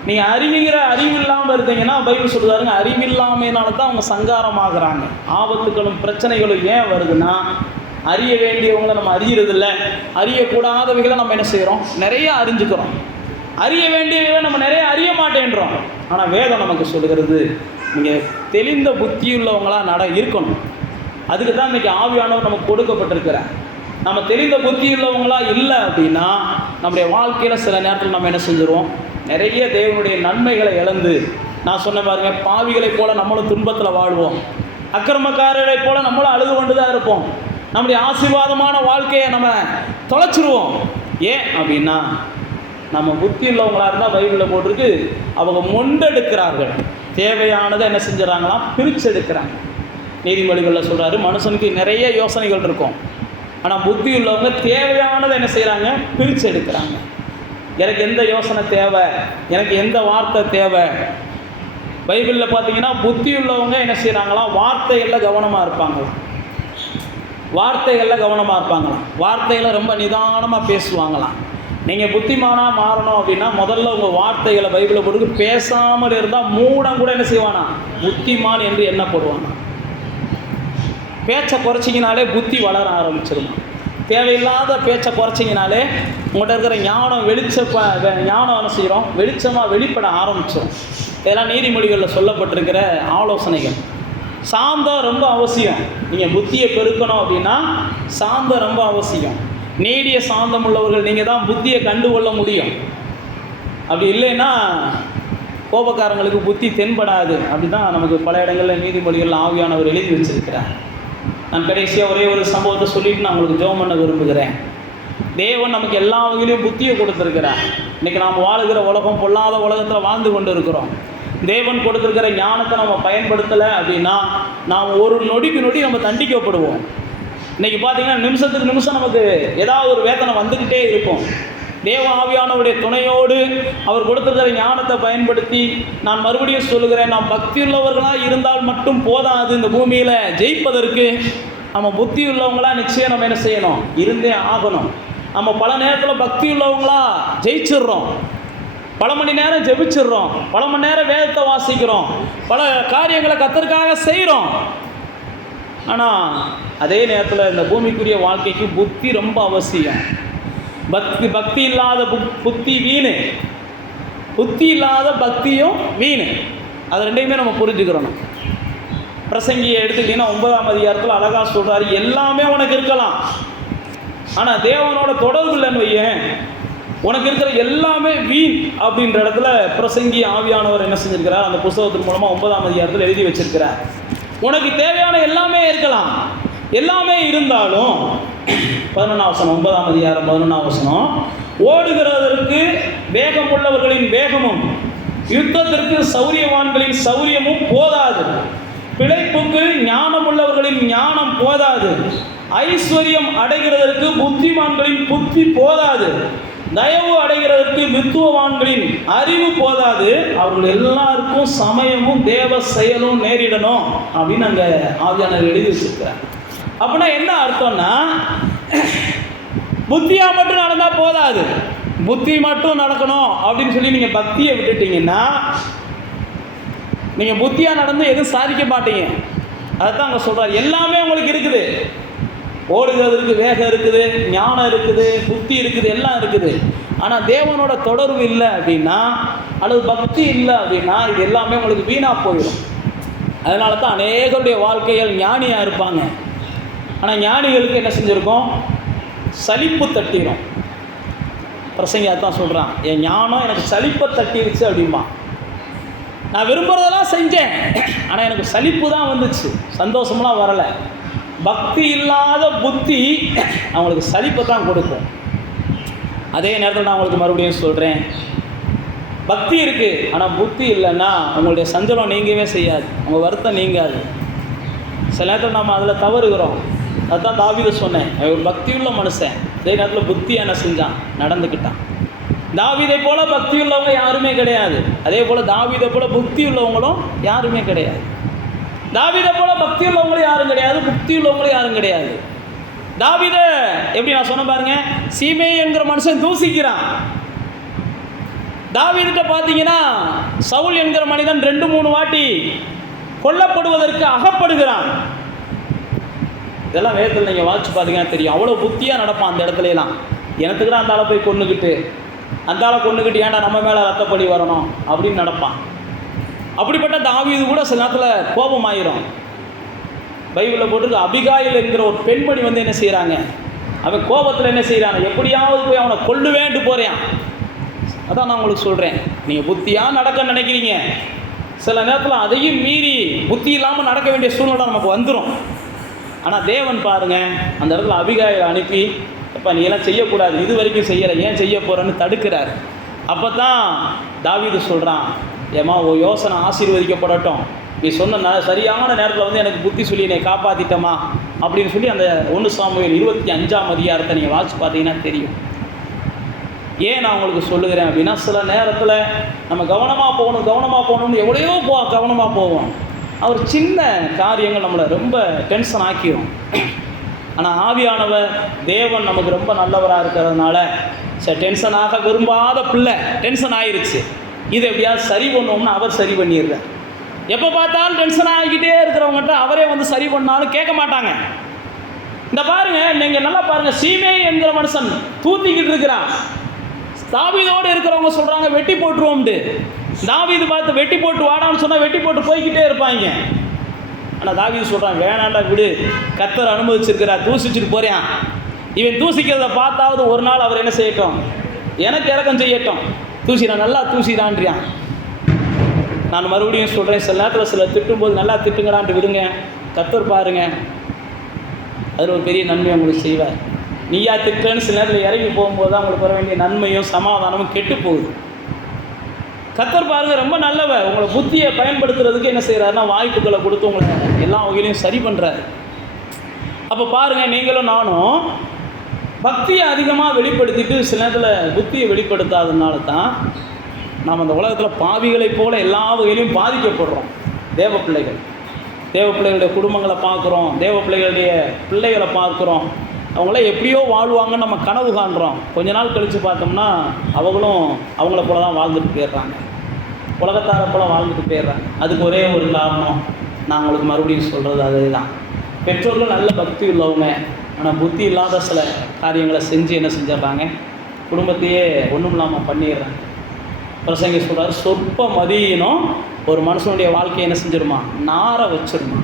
நீங்கள் அறிவிக்கிற அறிவு இல்லாமல் இருந்தீங்கன்னா, பைபிள் சொல்லுறாருங்க, அறிவில்லாமையினால தான் அவங்க சங்காரமாகறாங்க. ஆபத்துக்களும் பிரச்சனைகளும் ஏன் வருதுன்னா, அறிய வேண்டியவங்களை நம்ம அறியறதில்லை, அறியக்கூடாதவைகளை நம்ம என்ன செய்கிறோம்? நிறைய அறிஞ்சுக்கிறோம். அறிய வேண்டியவைகளை நம்ம நிறைய அறிய மாட்டேன்றோம். ஆனால் வேதம் நமக்கு சொல்லுகிறது, நீங்கள் தெளிந்த புத்தியுள்ளவங்களாக இருக்கணும். அதுக்கு தான் இன்றைக்கி ஆவியானவர் நமக்கு கொடுக்கப்பட்டிருக்கிறார். நம்ம தெளிந்த புத்தியுள்ளவங்களாக இல்லை அப்படின்னா நம்முடைய வாழ்க்கையில் சில நேரத்தில் நம்ம என்ன செஞ்சிருவோம்? நிறைய தேவனுடைய நன்மைகளை இழந்து, நான் சொன்ன பாருங்க, பாவிகளைப் போல நம்மளும் துன்பத்தில் வாழ்வோம், அக்கிரமக்காரரை போல நம்மளும் அழுது கொண்டு தான் இருப்போம். நம்முடைய ஆசீர்வாதமான வாழ்க்கையை நம்ம தொலைச்சிருவோம். ஏன் அப்படின்னா, நம்ம புத்தி உள்ளவங்களாக இருந்தால் பைபிளில் போட்டிருக்கு, அவங்க மொண்டெடுக்கிறார்கள், தேவையானதை என்ன செஞ்சுறாங்களாம்? பிரிச்செடுக்கிறாங்க. நீதிமொழிகளில் சொல்கிறாரு, மனுஷனுக்கு நிறைய யோசனைகள் இருக்கும், ஆனால் புத்தி உள்ளவங்க தேவையானதை என்ன செய்கிறாங்க? பிரிச்செடுக்கிறாங்க. எனக்கு எந்த யோசனை தேவை, எனக்கு எந்த வார்த்தை தேவை. பைபிளில் பார்த்தீங்கன்னா புத்தி உள்ளவங்க என்ன செய்கிறாங்களாம்? வார்த்தைகளில் கவனமாக இருப்பாங்களாம். வார்த்தைகளை ரொம்ப நிதானமாக பேசுவாங்களாம். நீங்கள் புத்திமானாக மாறணும் அப்படின்னா முதல்ல உங்கள் வார்த்தைகளை பைபிளை போட்டு பேசாமல் இருந்தால் மூடம் கூட என்ன செய்வானா? புத்திமான் என்று எண்ணப்படுவானா. பேச்சை குறைச்சிங்கனாலே புத்தி வளர ஆரம்பிச்சிருமா. தேவையில்லாத பேச்சை குறைச்சிங்கனாலே உங்கள்கிட்ட இருக்கிற ஞானம் ஞானம் என்ன செய்கிறோம்? வெளிச்சமாக வெளிப்பட ஆரம்பிச்சிடும். இதெல்லாம் நீதிமொழிகளில் சொல்லப்பட்டிருக்கிற ஆலோசனைகள். சாந்தம் ரொம்ப அவசியம். நீங்கள் புத்தியை பெருக்கணும் அப்படின்னா சாந்தம் ரொம்ப அவசியம். நீடிய சாந்தம் உள்ளவர்கள் நீங்கள் தான் புத்தியை கண்டுகொள்ள முடியும். அப்படி இல்லைன்னா கோபக்காரங்களுக்கு புத்தி தென்படாது. அப்படி தான் நமக்கு பல இடங்களில் நீதிமொழிகளில் ஆவியானவர் எழுதி வச்சிருக்கிறார். நான் கடைசியாக ஒரே ஒரு சம்பவத்தை சொல்லிட்டு நான் உங்களுக்கு ஜெபம் பண்ண விரும்புகிறேன். தேவன் நமக்கு எல்லா வகையிலையும் புத்தியை கொடுத்துருக்கிறார். இன்றைக்கி நாம் வாழுகிற உலகம் பொல்லாத உலகத்தில் வாழ்ந்து கொண்டு இருக்கிறோம். தேவன் கொடுத்துருக்கிற ஞானத்தை நம்ம பயன்படுத்தலை அப்படின்னா நாம் ஒரு நொடிக்கு நொடி நம்ம தண்டிக்கப்படுவோம். இன்றைக்கி பார்த்திங்கன்னா நிமிஷத்துக்கு நிமிஷம் நமக்கு ஏதாவது ஒரு வேதனை வந்துக்கிட்டே இருக்கும். தேவ ஆவியானவருடைய துணையோடு அவர் கொடுத்திருக்கிற ஞானத்தை பயன்படுத்தி, நான் மறுபடியும் சொல்லுகிறேன், நாம் பக்தியுள்ளவர்களாக இருந்தால் மட்டும் போதாது. இந்த பூமியில் ஜெயிப்பதற்கு நம்ம புத்தி உள்ளவங்களா நிச்சயம் நம்ம என்ன செய்யணும், இருந்தே ஆகணும். நம்ம பல நேரத்தில் பக்தி உள்ளவங்களா ஜெயிச்சிடுறோம், பல மணி நேரம் ஜெபிச்சிடுறோம், பல மணி நேரம் வேதத்தை வாசிக்கிறோம், பல காரியங்களை கர்த்தருக்காக செய்கிறோம். ஆனால் அதே நேரத்தில் இந்த பூமிக்குரிய வாழ்க்கைக்கு புத்தி ரொம்ப அவசியம். பக்தி இல்லாத புத்தி வீணு, புத்தி இல்லாத பக்தியும் வீணு. அது ரெண்டையுமே நம்ம புரிஞ்சுக்கிறோம். பிரசங்கியை எடுத்துக்கிட்டிங்கன்னா 9ஆம் அதிகாரத்தில் அழகாக சொல்கிறாரு, எல்லாமே உனக்கு இருக்கலாம், ஆனால் தேவனோட தொடர்பு இல்லைன்னு வையேன், உனக்கு இருக்கிற எல்லாமே வீண் அப்படின்ற இடத்துல பிரசங்கி ஆவியானவர் என்ன செஞ்சிருக்கிறார், அந்த புத்தகத்தின் மூலமாக 9ஆம் அதிகாரத்தில் எழுதி வச்சிருக்கிறார். உனக்கு தேவையான எல்லாமே இருக்கலாம், எல்லாமே இருந்தாலும் 11ஆம் வசனம், 9ஆம் அதிகாரம் 11ஆம் வசனம், ஓடுகிறதற்கு வேகம் உள்ளவர்களின் வேகமும் யுத்தத்திற்கு சௌரியவான்களின் சௌரியமும் போதாது, பிழைப்புக்கு ஞானம் உள்ளவர்களின் ஞானம் போதாது, ஐஸ்வர்யம் அடைகிறதற்கு புத்திமான்களின் புத்தி போதாது, தயவு அடைகிறதற்கு வித்துவவான்களின் அறிவு போதாது, அவர்கள் எல்லாருக்கும் சமயமும் தேவ செயலும் நேரிடணும் அப்படின்னு அங்கே ஆவியானவர் எழுதி வச்சிருக்கிறார். அப்படின்னா என்ன அர்த்தம்னா, புத்தியா மட்டும் நடந்தால் போதாது, புத்தி மட்டும் நடக்கணும் அப்படின்னு சொல்லி நீங்கள் பக்தியை விட்டுட்டீங்கன்னா நீங்கள் புத்தியாக நடந்து எதுவும் சாதிக்க மாட்டீங்க. அதுதான் அங்கே சொல்கிறார், எல்லாமே உங்களுக்கு இருக்குது, ஓடுகிறதுக்கு வேகம் இருக்குது, ஞானம் இருக்குது, புத்தி இருக்குது, எல்லாம் இருக்குது. ஆனால் தேவனோட தொடர்பு இல்லை அப்படின்னா, அல்லது பக்தி இல்லை அப்படின்னா, இது எல்லாமே உங்களுக்கு வீணாக போயிடும். அதனால தான் அநேகருடைய வாழ்க்கைகள் ஞானியாக இருப்பாங்க, ஆனால் ஞானிகளுக்கு என்ன செஞ்சுருக்கோம், சலிப்பு தட்டிடும். பிரசங்கி அதான் சொல்கிறான், என் ஞானம் எனக்கு சலிப்பை தட்டிடுச்சு அப்படிம்பா. நான் விரும்புகிறதெல்லாம் செஞ்சேன், ஆனால் எனக்கு சலிப்பு தான் வந்துச்சு, சந்தோஷமெலாம் வரலை. பக்தி இல்லாத புத்தி அவங்களுக்கு சலிப்பை தான் கொடுக்கும். அதே நேரத்தில் நான் உங்களுக்கு மறுபடியும் சொல்கிறேன், பக்தி இருக்குது ஆனால் புத்தி இல்லைன்னா உங்களுடைய சஞ்சலம் நீங்கவே செய்யாது, உங்கள் வருத்தம் நீங்காது. சில நேரத்தில் நம்ம அதில் தவறுகிறோம். அதுதான் தாவீது சொன்னேன், ஒரு பக்தியுள்ள மனுஷன் அதே நேரத்தில் புத்தி என்ன செஞ்சான், நடந்துக்கிட்டான். தாவீதை போல பக்தி உள்ளவங்க யாருமே கிடையாது, அதே போல் தாவீதை போல புத்தி உள்ளவங்களும் யாருமே கிடையாது. தாவீதை போல பக்தி உள்ளவங்களும் யாரும் கிடையாது, புத்தி உள்ளவங்களும் யாரும் கிடையாது. தாவீதை எப்படி நான் சொன்ன பாருங்க, சீமே என்கிற மனுஷன் தூசிக்கிறான். தாவீதுகிட்ட பார்த்தீங்கன்னா சவுல் என்கிற மனிதன் 2-3 வாட்டி கொல்லப்படுவதற்கு அகப்படுகிறான். இதெல்லாம் வேதத்தில் நீங்கள் வாசிச்சு பார்த்தீங்கன்னா தெரியும். அவ்வளோ புத்தியாக நடப்பான் அந்த இடத்துலலாம். எனத்துக்குதான் அந்த ஆளை போய் கொன்னுக்கிட்டு, அந்த ஆளை கொன்னுக்கிட்டு ஏன்டா நம்ம மேலே ரத்தப்படி வரணும் அப்படின்னு நடப்பான். அப்படிப்பட்ட தாவீது கூட சில நேரத்தில் கோபமாயிரும். பைபிளில் போட்டு அபிகாயில் என்கிற ஒரு பெண்மணி வந்து என்ன செய்கிறாங்க, அவன் கோபத்தில் என்ன செய்கிறாங்க, எப்படியாவது போய் அவனை கொல்லுவேன்ட்டு போகிறேன். அதான் நான் உங்களுக்கு சொல்கிறேன், நீங்கள் புத்தியாக நடக்க நினைக்கிறீங்க, சில நேரத்தில் அதையும் மீறி புத்தி இல்லாமல் நடக்க வேண்டிய சூழ்நிலை நமக்கு வந்துடும். ஆனால் தேவன் பாருங்கள், அந்த இடத்துல அபிகாயில் அனுப்பி, அப்போ நீ எல்லாம் செய்யக்கூடாது, இது வரைக்கும் செய்யலை, ஏன் செய்ய போகிறேன்னு தடுக்கிறார். அப்போ தான் தாவீது சொல்கிறான், ஏமா ஓ யோசனை ஆசீர்வதிக்கப்படட்டும், நீ சொன்ன சரியான நேரத்தில் வந்து எனக்கு புத்தி சொல்லி என்னை காப்பாற்றிட்டமா அப்படின்னு சொல்லி அந்த 1 சாமுவேல் 25ஆம் அதிகாரத்தை நீங்கள் வாசிச்சு பார்த்தீங்கன்னா தெரியும். ஏன் நான் உங்களுக்கு சொல்லுகிறேன் அப்படின்னா, சில நேரத்தில் நம்ம கவனமாக போகணும்னு எவ்வளையோ கவனமாக போவோம். அவர் சின்ன காரியங்கள் நம்மளை ரொம்ப டென்ஷன் ஆக்கிடும். ஆனால் ஆவியானவர் தேவன் நமக்கு ரொம்ப நல்லவராக இருக்கிறதுனால, சரி டென்ஷனாக விரும்பாத பிள்ளை டென்ஷன் ஆயிடுச்சு, இதை எப்படியாவது சரி பண்ணுவோம்னு அவர் சரி பண்ணிடுறார். எப்போ பார்த்தாலும் டென்ஷன் ஆகிக்கிட்டே இருக்கிறவங்ககிட்ட அவரே வந்து சரி பண்ணாலும் கேட்க மாட்டாங்க. இந்த பாருங்க, நீங்கள் நல்லா பாருங்கள், சீமே என்கிற மனுஷன் தூத்திக்கிட்டு இருக்கிறான். தாவீதோடு இருக்கிறவங்க சொல்கிறாங்க வெட்டி போட்டுருவோம்ட்டு. தாவீது பார்த்து வெட்டி போட்டு வாடான்னு சொன்னால் வெட்டி போட்டு போய்கிட்டே இருப்பாங்க. ஆனால் தாவீது சொல்கிறான், வேணாண்டா விடு, கர்த்தர் அனுமதிச்சிருக்கிறார், தூசிச்சுட்டு போகிறேன். இவன் தூசிக்கிறத பார்த்தாவது ஒரு நாள் அவர் என்ன செய்யட்டும், எனக்கு இறக்கம் செய்யட்டும், தூசிடான், நல்லா தூசிடான்றியான். நான் மறுபடியும் சொல்கிறேன், சில நேரத்தில் சில திட்டும்போது நல்லா திட்டுங்கடான்ட்டு விடுங்க, கர்த்தர் பாருங்க அதில் ஒரு பெரிய நன்மை உங்களுக்கு செய்வார். நீயா திட்டுன்னு சில நேரத்தில் இறங்கி போகும்போது தான் உங்களுக்கு வர வேண்டிய நன்மையும் சமாதானமும் கெட்டு போகுது. கர்த்தர் பாருங்க ரொம்ப நல்லவர், உங்களை புத்தியை பயன்படுத்துறதுக்கு என்ன செய்கிறாருன்னா வாய்ப்புகளை கொடுத்து உங்களை எல்லா வகையிலையும் சரி பண்ணுறாரு. அப்போ பாருங்கள், நீங்களும் நானும் பக்தியை அதிகமாக வெளிப்படுத்திட்டு சில நேரத்தில் புத்தியை வெளிப்படுத்தாதனால தான் நாம் அந்த உலகத்தில் பாவிகளைப் போல எல்லா வகையிலையும் பாதிக்கப்படுறோம். தேவ பிள்ளைகளுடைய குடும்பங்களை பார்க்குறோம், தேவ பிள்ளைகளுடைய பிள்ளைகளை பார்க்குறோம். அவங்களாம் எப்படியோ வாழ்வாங்கன்னு நம்ம கனவு காண்றோம். கொஞ்ச நாள் கழித்து பார்த்தோம்னா அவங்கள போல தான் வாழ்ந்துட்டு போயிடுறாங்க, உலகத்தாரை போல வாழ்ந்துட்டு போயிடுறாங்க. அதுக்கு ஒரே ஒரு காரணம், நான் உங்களுக்கு மறுபடியும் சொல்கிறது அதே தான். பெற்றோர்கள் நல்ல பக்தி உள்ளவங்க, ஆனால் புத்தி இல்லாத சில காரியங்களை செஞ்சு என்ன செஞ்சிடறாங்க, குடும்பத்தையே ஒன்றும் இல்லாமல் பண்ணிடுறாங்க. பிரசங்கி சொல்கிறார், சொற்ப மதியினம் ஒரு மனுஷனுடைய வாழ்க்கையை என்ன செஞ்சிருமா, நார வச்சிருமா.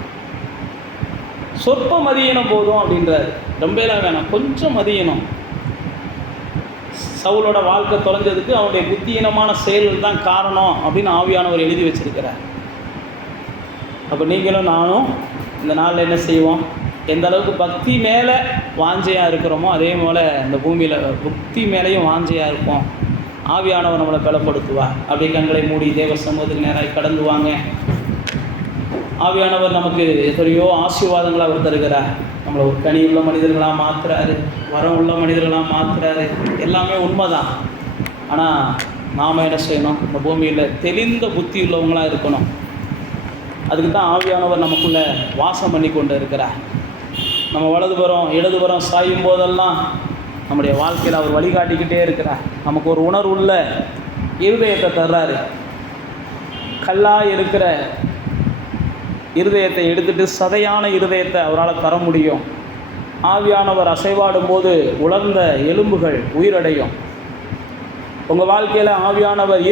சொற்ப மதியினம் போதும் அப்படின்றார். ரொம்பலாம் வேணாம், கொஞ்சம் மதியினம். சவுலோட வாழ்க்கை தொலைஞ்சதுக்கு அவனுடைய புத்தியீனமான செயல்கள் தான் காரணம் அப்படின்னு ஆவியானவர் எழுதி வச்சிருக்கிறார். அப்போ நீங்களும் நானும் இந்த நாளில் என்ன செய்வோம், எந்த அளவுக்கு பக்தி மேலே வாஞ்சையாக இருக்கிறோமோ அதே போல் இந்த பூமியில் புக்தி மேலேயும் வாஞ்சையாக இருப்போம். ஆவியானவர் நம்மளை பலப்படுத்துவார். அப்படியே கண்களை மூடி தேவ சமூகத்துக்கு நேராக கடந்து வாங்க. ஆவியானவர் நமக்கு எத்தனையோ ஆசீர்வாதங்களை அவர் தருகிறார். நம்மளை ஒரு கனி உள்ள மனிதர்களாக மாற்றுறாரு, வரம் உள்ள மனிதர்களாக மாற்றுறாரு. எல்லாமே உண்மைதான். ஆனால் நாம் என்ன செய்யணும், இந்த பூமியில் தெளிந்த புத்தி உள்ளவங்களாக இருக்கணும். அதுக்கு தான் ஆவியானவர் நமக்குள்ளே வாசம் பண்ணி கொண்டு இருக்கிறார். நம்ம வலதுபுறம் இடதுபுறம் சாயும் போதெல்லாம் நம்முடைய வாழ்க்கையில் அவர் வழிகாட்டிக்கிட்டே இருக்கிறார். நமக்கு ஒரு உணர்வுள்ள இருதயத்தை தர்றாரு. கல்லாக இருக்கிற இருதயத்தை எடுத்துட்டு சதையான இருதயத்தை அவரால் தர முடியும். ஆவியானவர் அசைவாடும் போது உலர்ந்த எலும்புகள் உயிரடையும். உங்கள் வாழ்க்கையில் ஆவியானவர்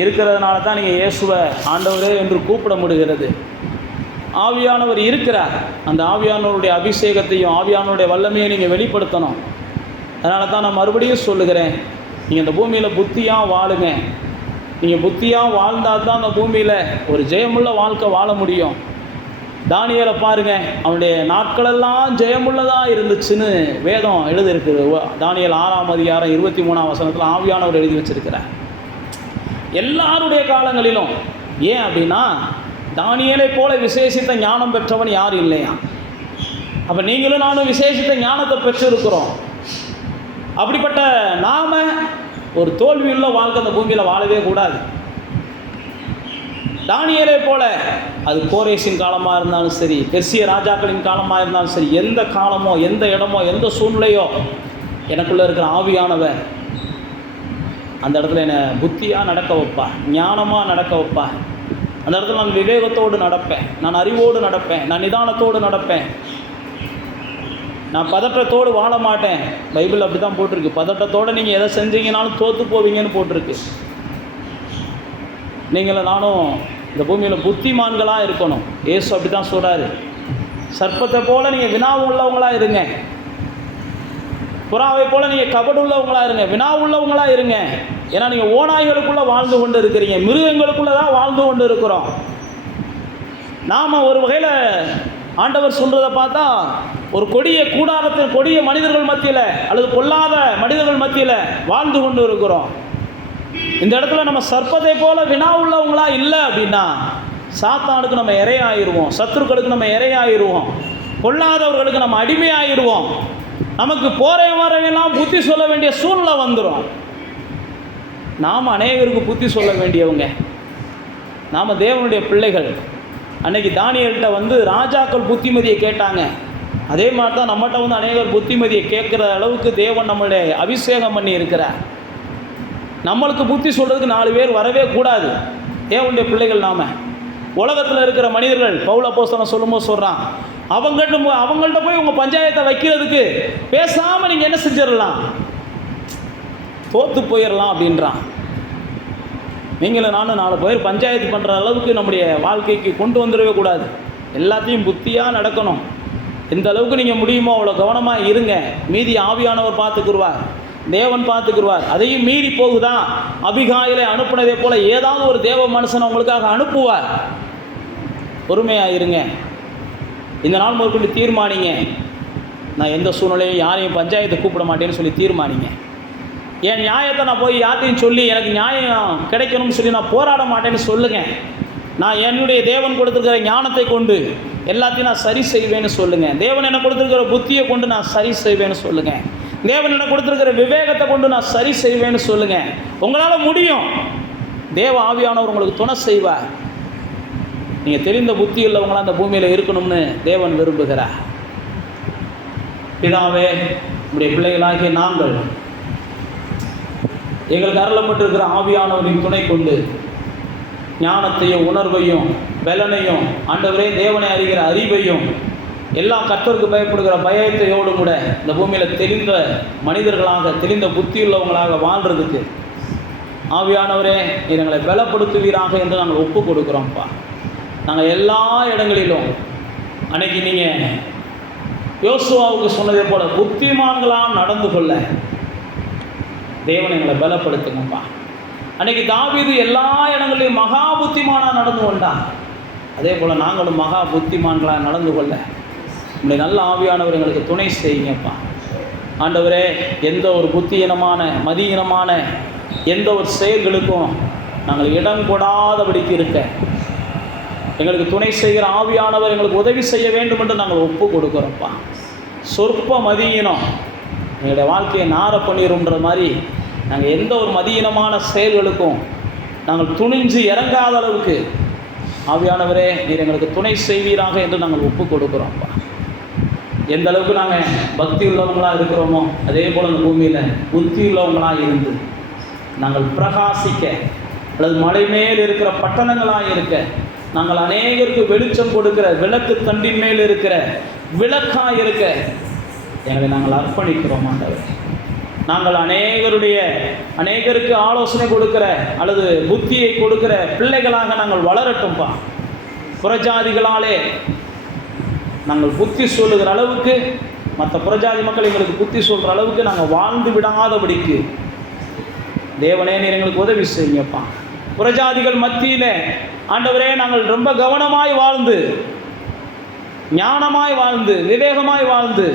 இருக்கிறதுனால தான் நீங்கள் இயேசுவை ஆண்டவரே என்று கூப்பிட முடிகிறது. ஆவியானவர் இருக்கிறார். அந்த ஆவியானவருடைய அபிஷேகத்தையும் ஆவியானவருடைய வல்லமையை நீங்கள் வெளிப்படுத்தணும். அதனால தான் நான் மறுபடியும் சொல்லுகிறேன், நீங்கள் இந்த பூமியில் புத்தியாக வாழுங்க. நீங்கள் புத்தியாக வாழ்ந்தால் தான் அந்த பூமியில் ஒரு ஜெயமுள்ள வாழ்க்கை வாழ முடியும். தானியேலை பாருங்கள், அவனுடைய நாட்களெல்லாம் ஜெயமுள்ளதாக இருந்துச்சுன்னு வேதம் எழுதியிருக்குது. தானியேல் 6ஆம் அதிகாரம் 23ஆம் வசனத்தில் ஆவியானவர் எழுதி வச்சிருக்கிறார். எல்லாருடைய காலங்களிலும். ஏன் அப்படின்னா, தானியேலை போல விசேஷித்த ஞானம் பெற்றவன் யாரும் இல்லையா? அப்போ நீங்களும் நானும் விசேஷித்த ஞானத்தை பெற்றிருக்கிறோம். அப்படிப்பட்ட நாம ஒரு தோல்வியுள்ள வாழ்க்கை அந்த பூமியில் வாழவே கூடாது. தானியேலை போல, அது கோரேசின் காலமாக இருந்தாலும் சரி, பெர்சிய ராஜாக்களின் காலமாக இருந்தாலும் சரி, எந்த காலமோ எந்த இடமோ எந்த சூழ்நிலையோ எனக்குள்ளே இருக்கிற ஆவியானவர் அந்த இடத்துல என்னை புத்தியாக நடக்க வைப்பா, ஞானமாக நடக்க வைப்பா. அந்த இடத்துல நான் விவேகத்தோடு நடப்பேன், நான் அறிவோடு நடப்பேன், நான் நிதானத்தோடு நடப்பேன், நான் பதற்றத்தோடு வாழ மாட்டேன். பைபிள் அப்படி தான் போட்டிருக்கு. பதற்றத்தோடு நீங்கள் எதை செஞ்சீங்கனாலும் தோற்று போவீங்கன்னு போட்டிருக்கு. நீங்களும் நானும் இந்த பூமியில் புத்திமான்களாக இருக்கணும். இயேசு அப்படி தான் சொல்கிறாரு. சர்ப்பத்தை போல் நீங்கள் வினாவு உள்ளவங்களாக இருங்க, புறாவை போல் நீங்கள் கபடு உள்ளவங்களாக இருங்க, வினாவு உள்ளவங்களாக இருங்க. ஏன்னா நீங்கள் ஓநாய்களுக்குள்ளே வாழ்ந்து கொண்டு இருக்கிறீங்க, மிருகங்களுக்குள்ளே தான் வாழ்ந்து கொண்டு இருக்கிறோம். நாம் ஒரு வகையில் ஆண்டவர் சொல்கிறத பார்த்தா ஒரு கொடிய கூடாரத்தில் கொடிய மனிதர்கள் மத்தியில் அல்லது பொல்லாத மனிதர்கள் மத்தியில் வாழ்ந்து கொண்டு இருக்கிறோம். இந்த இடத்துல நம்ம சர்ப்பத்தை போல வினா உள்ளவங்களா இல்லை அப்படின்னா சாத்தானுக்கு நம்ம இரையாயிருவோம், சத்துருக்களுக்கு நம்ம இரையாயிருவோம், பொல்லாதவர்களுக்கு நம்ம அடிமையாயிருவோம். நமக்கு போகிற வரவெல்லாம் புத்தி சொல்ல வேண்டிய சூழ்நிலை வந்துடும். நாம் அநேகருக்கு புத்தி சொல்ல வேண்டியவங்க, நாம் தேவனுடைய பிள்ளைகள். அன்னைக்கு தானியேல்கிட்ட ராஜாக்கள் புத்திமதியை கேட்டாங்க. அதே மாதிரி தான் நம்மகிட்ட அநேகர் புத்திமதியை கேட்குற அளவுக்கு தேவன் நம்மளை அபிஷேகம் பண்ணி இருக்கிறார். நம்மளுக்கு புத்தி சொல்கிறதுக்கு 4 பேர் வரவே கூடாது. தேவனுடைய பிள்ளைகள் நாம். உலகத்தில் இருக்கிற மனிதர்கள் பவுல் அப்போஸ்தலன் சொல்லும்போது சொல்கிறான், அவங்கள்ட்ட போய் உங்கள் பஞ்சாயத்தை வைக்கிறதுக்கு பேசாமல் நீங்கள் என்ன செஞ்சிடலாம், தோற்று போயிடலாம் அப்படின்றான். நீங்களும் நானும் 4 பேர் பஞ்சாயத்து பண்ணுற அளவுக்கு நம்முடைய வாழ்க்கைக்கு கொண்டு வந்துடவே கூடாது. எல்லாத்தையும் புத்தியாக நடக்கணும். எந்த அளவுக்கு நீங்கள் முடியுமோ அவ்வளோ கவனமாக இருங்க. மீதி ஆவியானவர் பார்த்துக்குருவார், தேவன் பார்த்துக்குருவார். அதையும் மீறி போகுதான் அபிகாயிலை அனுப்புனதே போல் ஏதாவது ஒரு தேவ மனுஷன் உங்களுக்காக அனுப்புவார். பொறுமையாக இருங்க. இந்த நாள் முதற்கொண்டு தீர்மானிங்க, நான் எந்த சூழ்நிலையும் யாரையும் பஞ்சாயத்தை கூப்பிட மாட்டேன்னு சொல்லி தீர்மானிங்க. என் நியாயத்தை நான் போய் யார்ட்டையும் சொல்லி எனக்கு நியாயம் கிடைக்கணும்னு சொல்லி நான் போராட மாட்டேன்னு சொல்லுங்கள். நான் என்னுடைய தேவன் கொடுத்துருக்கிற ஞானத்தை கொண்டு எல்லாத்தையும் நான் சரி செய்வேன்னு சொல்லுங்கள். தேவன் எனக்கு கொடுத்துருக்கிற புத்தியை கொண்டு நான் சரி செய்வேன்னு சொல்லுங்கள். தேவன் எனக்கு கொடுத்துருக்கிற விவேகத்தை கொண்டு நான் சரி செய்வேன்னு சொல்லுங்கள். உங்களால் முடியும். தேவ ஆவியானவர் உங்களுக்கு துணை செய்வார். நீங்கள் தெரிந்த புத்தி உள்ளவங்களாம் அந்த பூமியில் இருக்கணும்னு தேவன் விரும்புகிறார். பிதாவே, நம்முடைய பிள்ளைகளாகிய நாங்கள் எங்களுக்கு அருளப்பட்டிருக்கிற ஆவியானவரின் துணை கொண்டு ஞானத்தையும் உணர்வையும் பலனையும் ஆண்டவரே தேவனை அறிகிற அறிவையும் எல்லா கர்த்தருக்கு பயப்படுகிற பயத்தையோடு கூட இந்த பூமியில் தெரிந்த மனிதர்களாக தெரிந்த புத்தியுள்ளவங்களாக வாழ்கிறதுக்கு ஆவியானவரே எங்களை பலப்படுத்துவீராக என்று நாங்கள் ஒப்பு கொடுக்குறோம்ப்பா. நாங்கள் எல்லா இடங்களிலும் அன்னைக்கு நீங்கள் யோசுவாவுக்கு சொன்னதை போல புத்திமான்களாக நடந்து கொள்ள தேவன் எங்களை பலப்படுத்துங்கப்பா. அன்றைக்கி தாவீது எல்லா இடங்களையும் மகா புத்திமானாக நடந்து கொண்டான். அதே போல் நாங்களும் மகா புத்திமான்களாக நடந்து கொள்ள உங்களுடைய நல்ல ஆவியானவர் எங்களுக்கு துணை செய்யுங்கப்பா. ஆண்டவரே, எந்த ஒரு புத்தியினமான மதியினமான எந்த ஒரு செயல்களுக்கும் நாங்கள் இடம் கொடாதபடிக்கு இருக்க எங்களுக்கு துணை செய்கிற ஆவியானவர் எங்களுக்கு உதவி செய்ய வேண்டும் என்று நாங்கள் ஒப்பு கொடுக்குறோம்ப்பா. சொற்ப மதியினம் எங்களுடைய வாழ்க்கையை நார பண்ணிடும்ன்ற மாதிரி நாங்கள் எந்த ஒரு மதியினமான செயல்களுக்கும் நாங்கள் துணிஞ்சு இறங்காத அளவுக்கு ஆவியானவரே நீர் எங்களுக்கு துணை செய்வீராக என்று நாங்கள் ஒப்பு கொடுக்குறோம்ப்பா. எந்த அளவுக்கு நாங்கள் பக்தி உள்ளவங்களாக இருக்கிறோமோ அதே போல் அந்த பூமியில் புத்தி உள்ளவங்களாக இருந்து நாங்கள் பிரகாசிக்க, அல்லது மலை மேல் இருக்கிற பட்டணங்களாக இருக்க, நாங்கள் அநேகருக்கு வெளிச்சம் கொடுக்கிற விளக்கு தண்டின் மேல் இருக்கிற விளக்காக இருக்க எங்களை நாங்கள் அர்ப்பணிக்கிறோம் ஆண்டவர். நாங்கள் அநேகருக்கு ஆலோசனை கொடுக்கிற அல்லது புத்தியை கொடுக்கிற பிள்ளைகளாக நாங்கள் வளரட்டும்ப்பா. புறஜாதிகளாலே நாங்கள் புத்தி சொல்லுகிற அளவுக்கு, மற்ற புறஜாதி மக்கள் எங்களுக்கு புத்தி சொல்கிற அளவுக்கு நாங்கள் வாழ்ந்து விடாதபடிக்கு தேவனே நீர் எங்களுக்கு உதவி செய்யுங்கப்பா. புறஜாதிகள் மத்தியில் ஆண்டவரே நாங்கள் ரொம்ப கவனமாய் வாழ்ந்து, ஞானமாய் வாழ்ந்து, விவேகமாய் வாழ்ந்து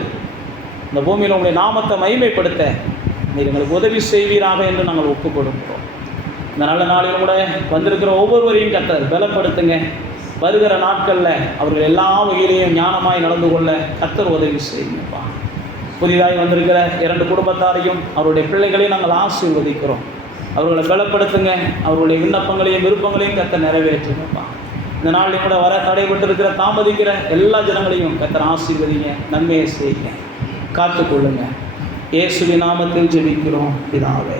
இந்த பூமியில் உங்களுடைய நாமத்தை மகிமைப்படுத்த நீர் எங்களுக்கு உதவி செய்வீராக என்று நாங்கள் ஒப்புக் கொடுக்கிறோம். இந்த நல்ல நாளிலும் கூட வந்திருக்கிற ஒவ்வொருவரையும் கர்த்தர் பலப்படுத்துங்க. வருகிற நாட்களில் அவர்கள் எல்லா வகையிலையும் ஞானமாய் நடந்து கொள்ள கர்த்தர் உதவி செய்யுங்கப்பா. புதிதாய் வந்திருக்கிற 2 குடும்பத்தாரையும் அவருடைய பிள்ளைகளையும் நாங்கள் ஆசீர்வதிக்கிறோம். அவர்களை பலப்படுத்துங்க. அவர்களுடைய விண்ணப்பங்களையும் விருப்பங்களையும் கர்த்தர் நிறைவேற்றுங்கப்பா. இந்த நாளில் கூட வர தடைபட்டு இருக்கிற தாமதிக்கிற எல்லா ஜனங்களையும் கர்த்தர் ஆசீர்வதிங்க, நன்மையை செய்யுங்க, காத்துக்கொள்ளுங்க. இயேசுவின் நாமத்தில் ஜெபிக்கிறோம் பிதாவே.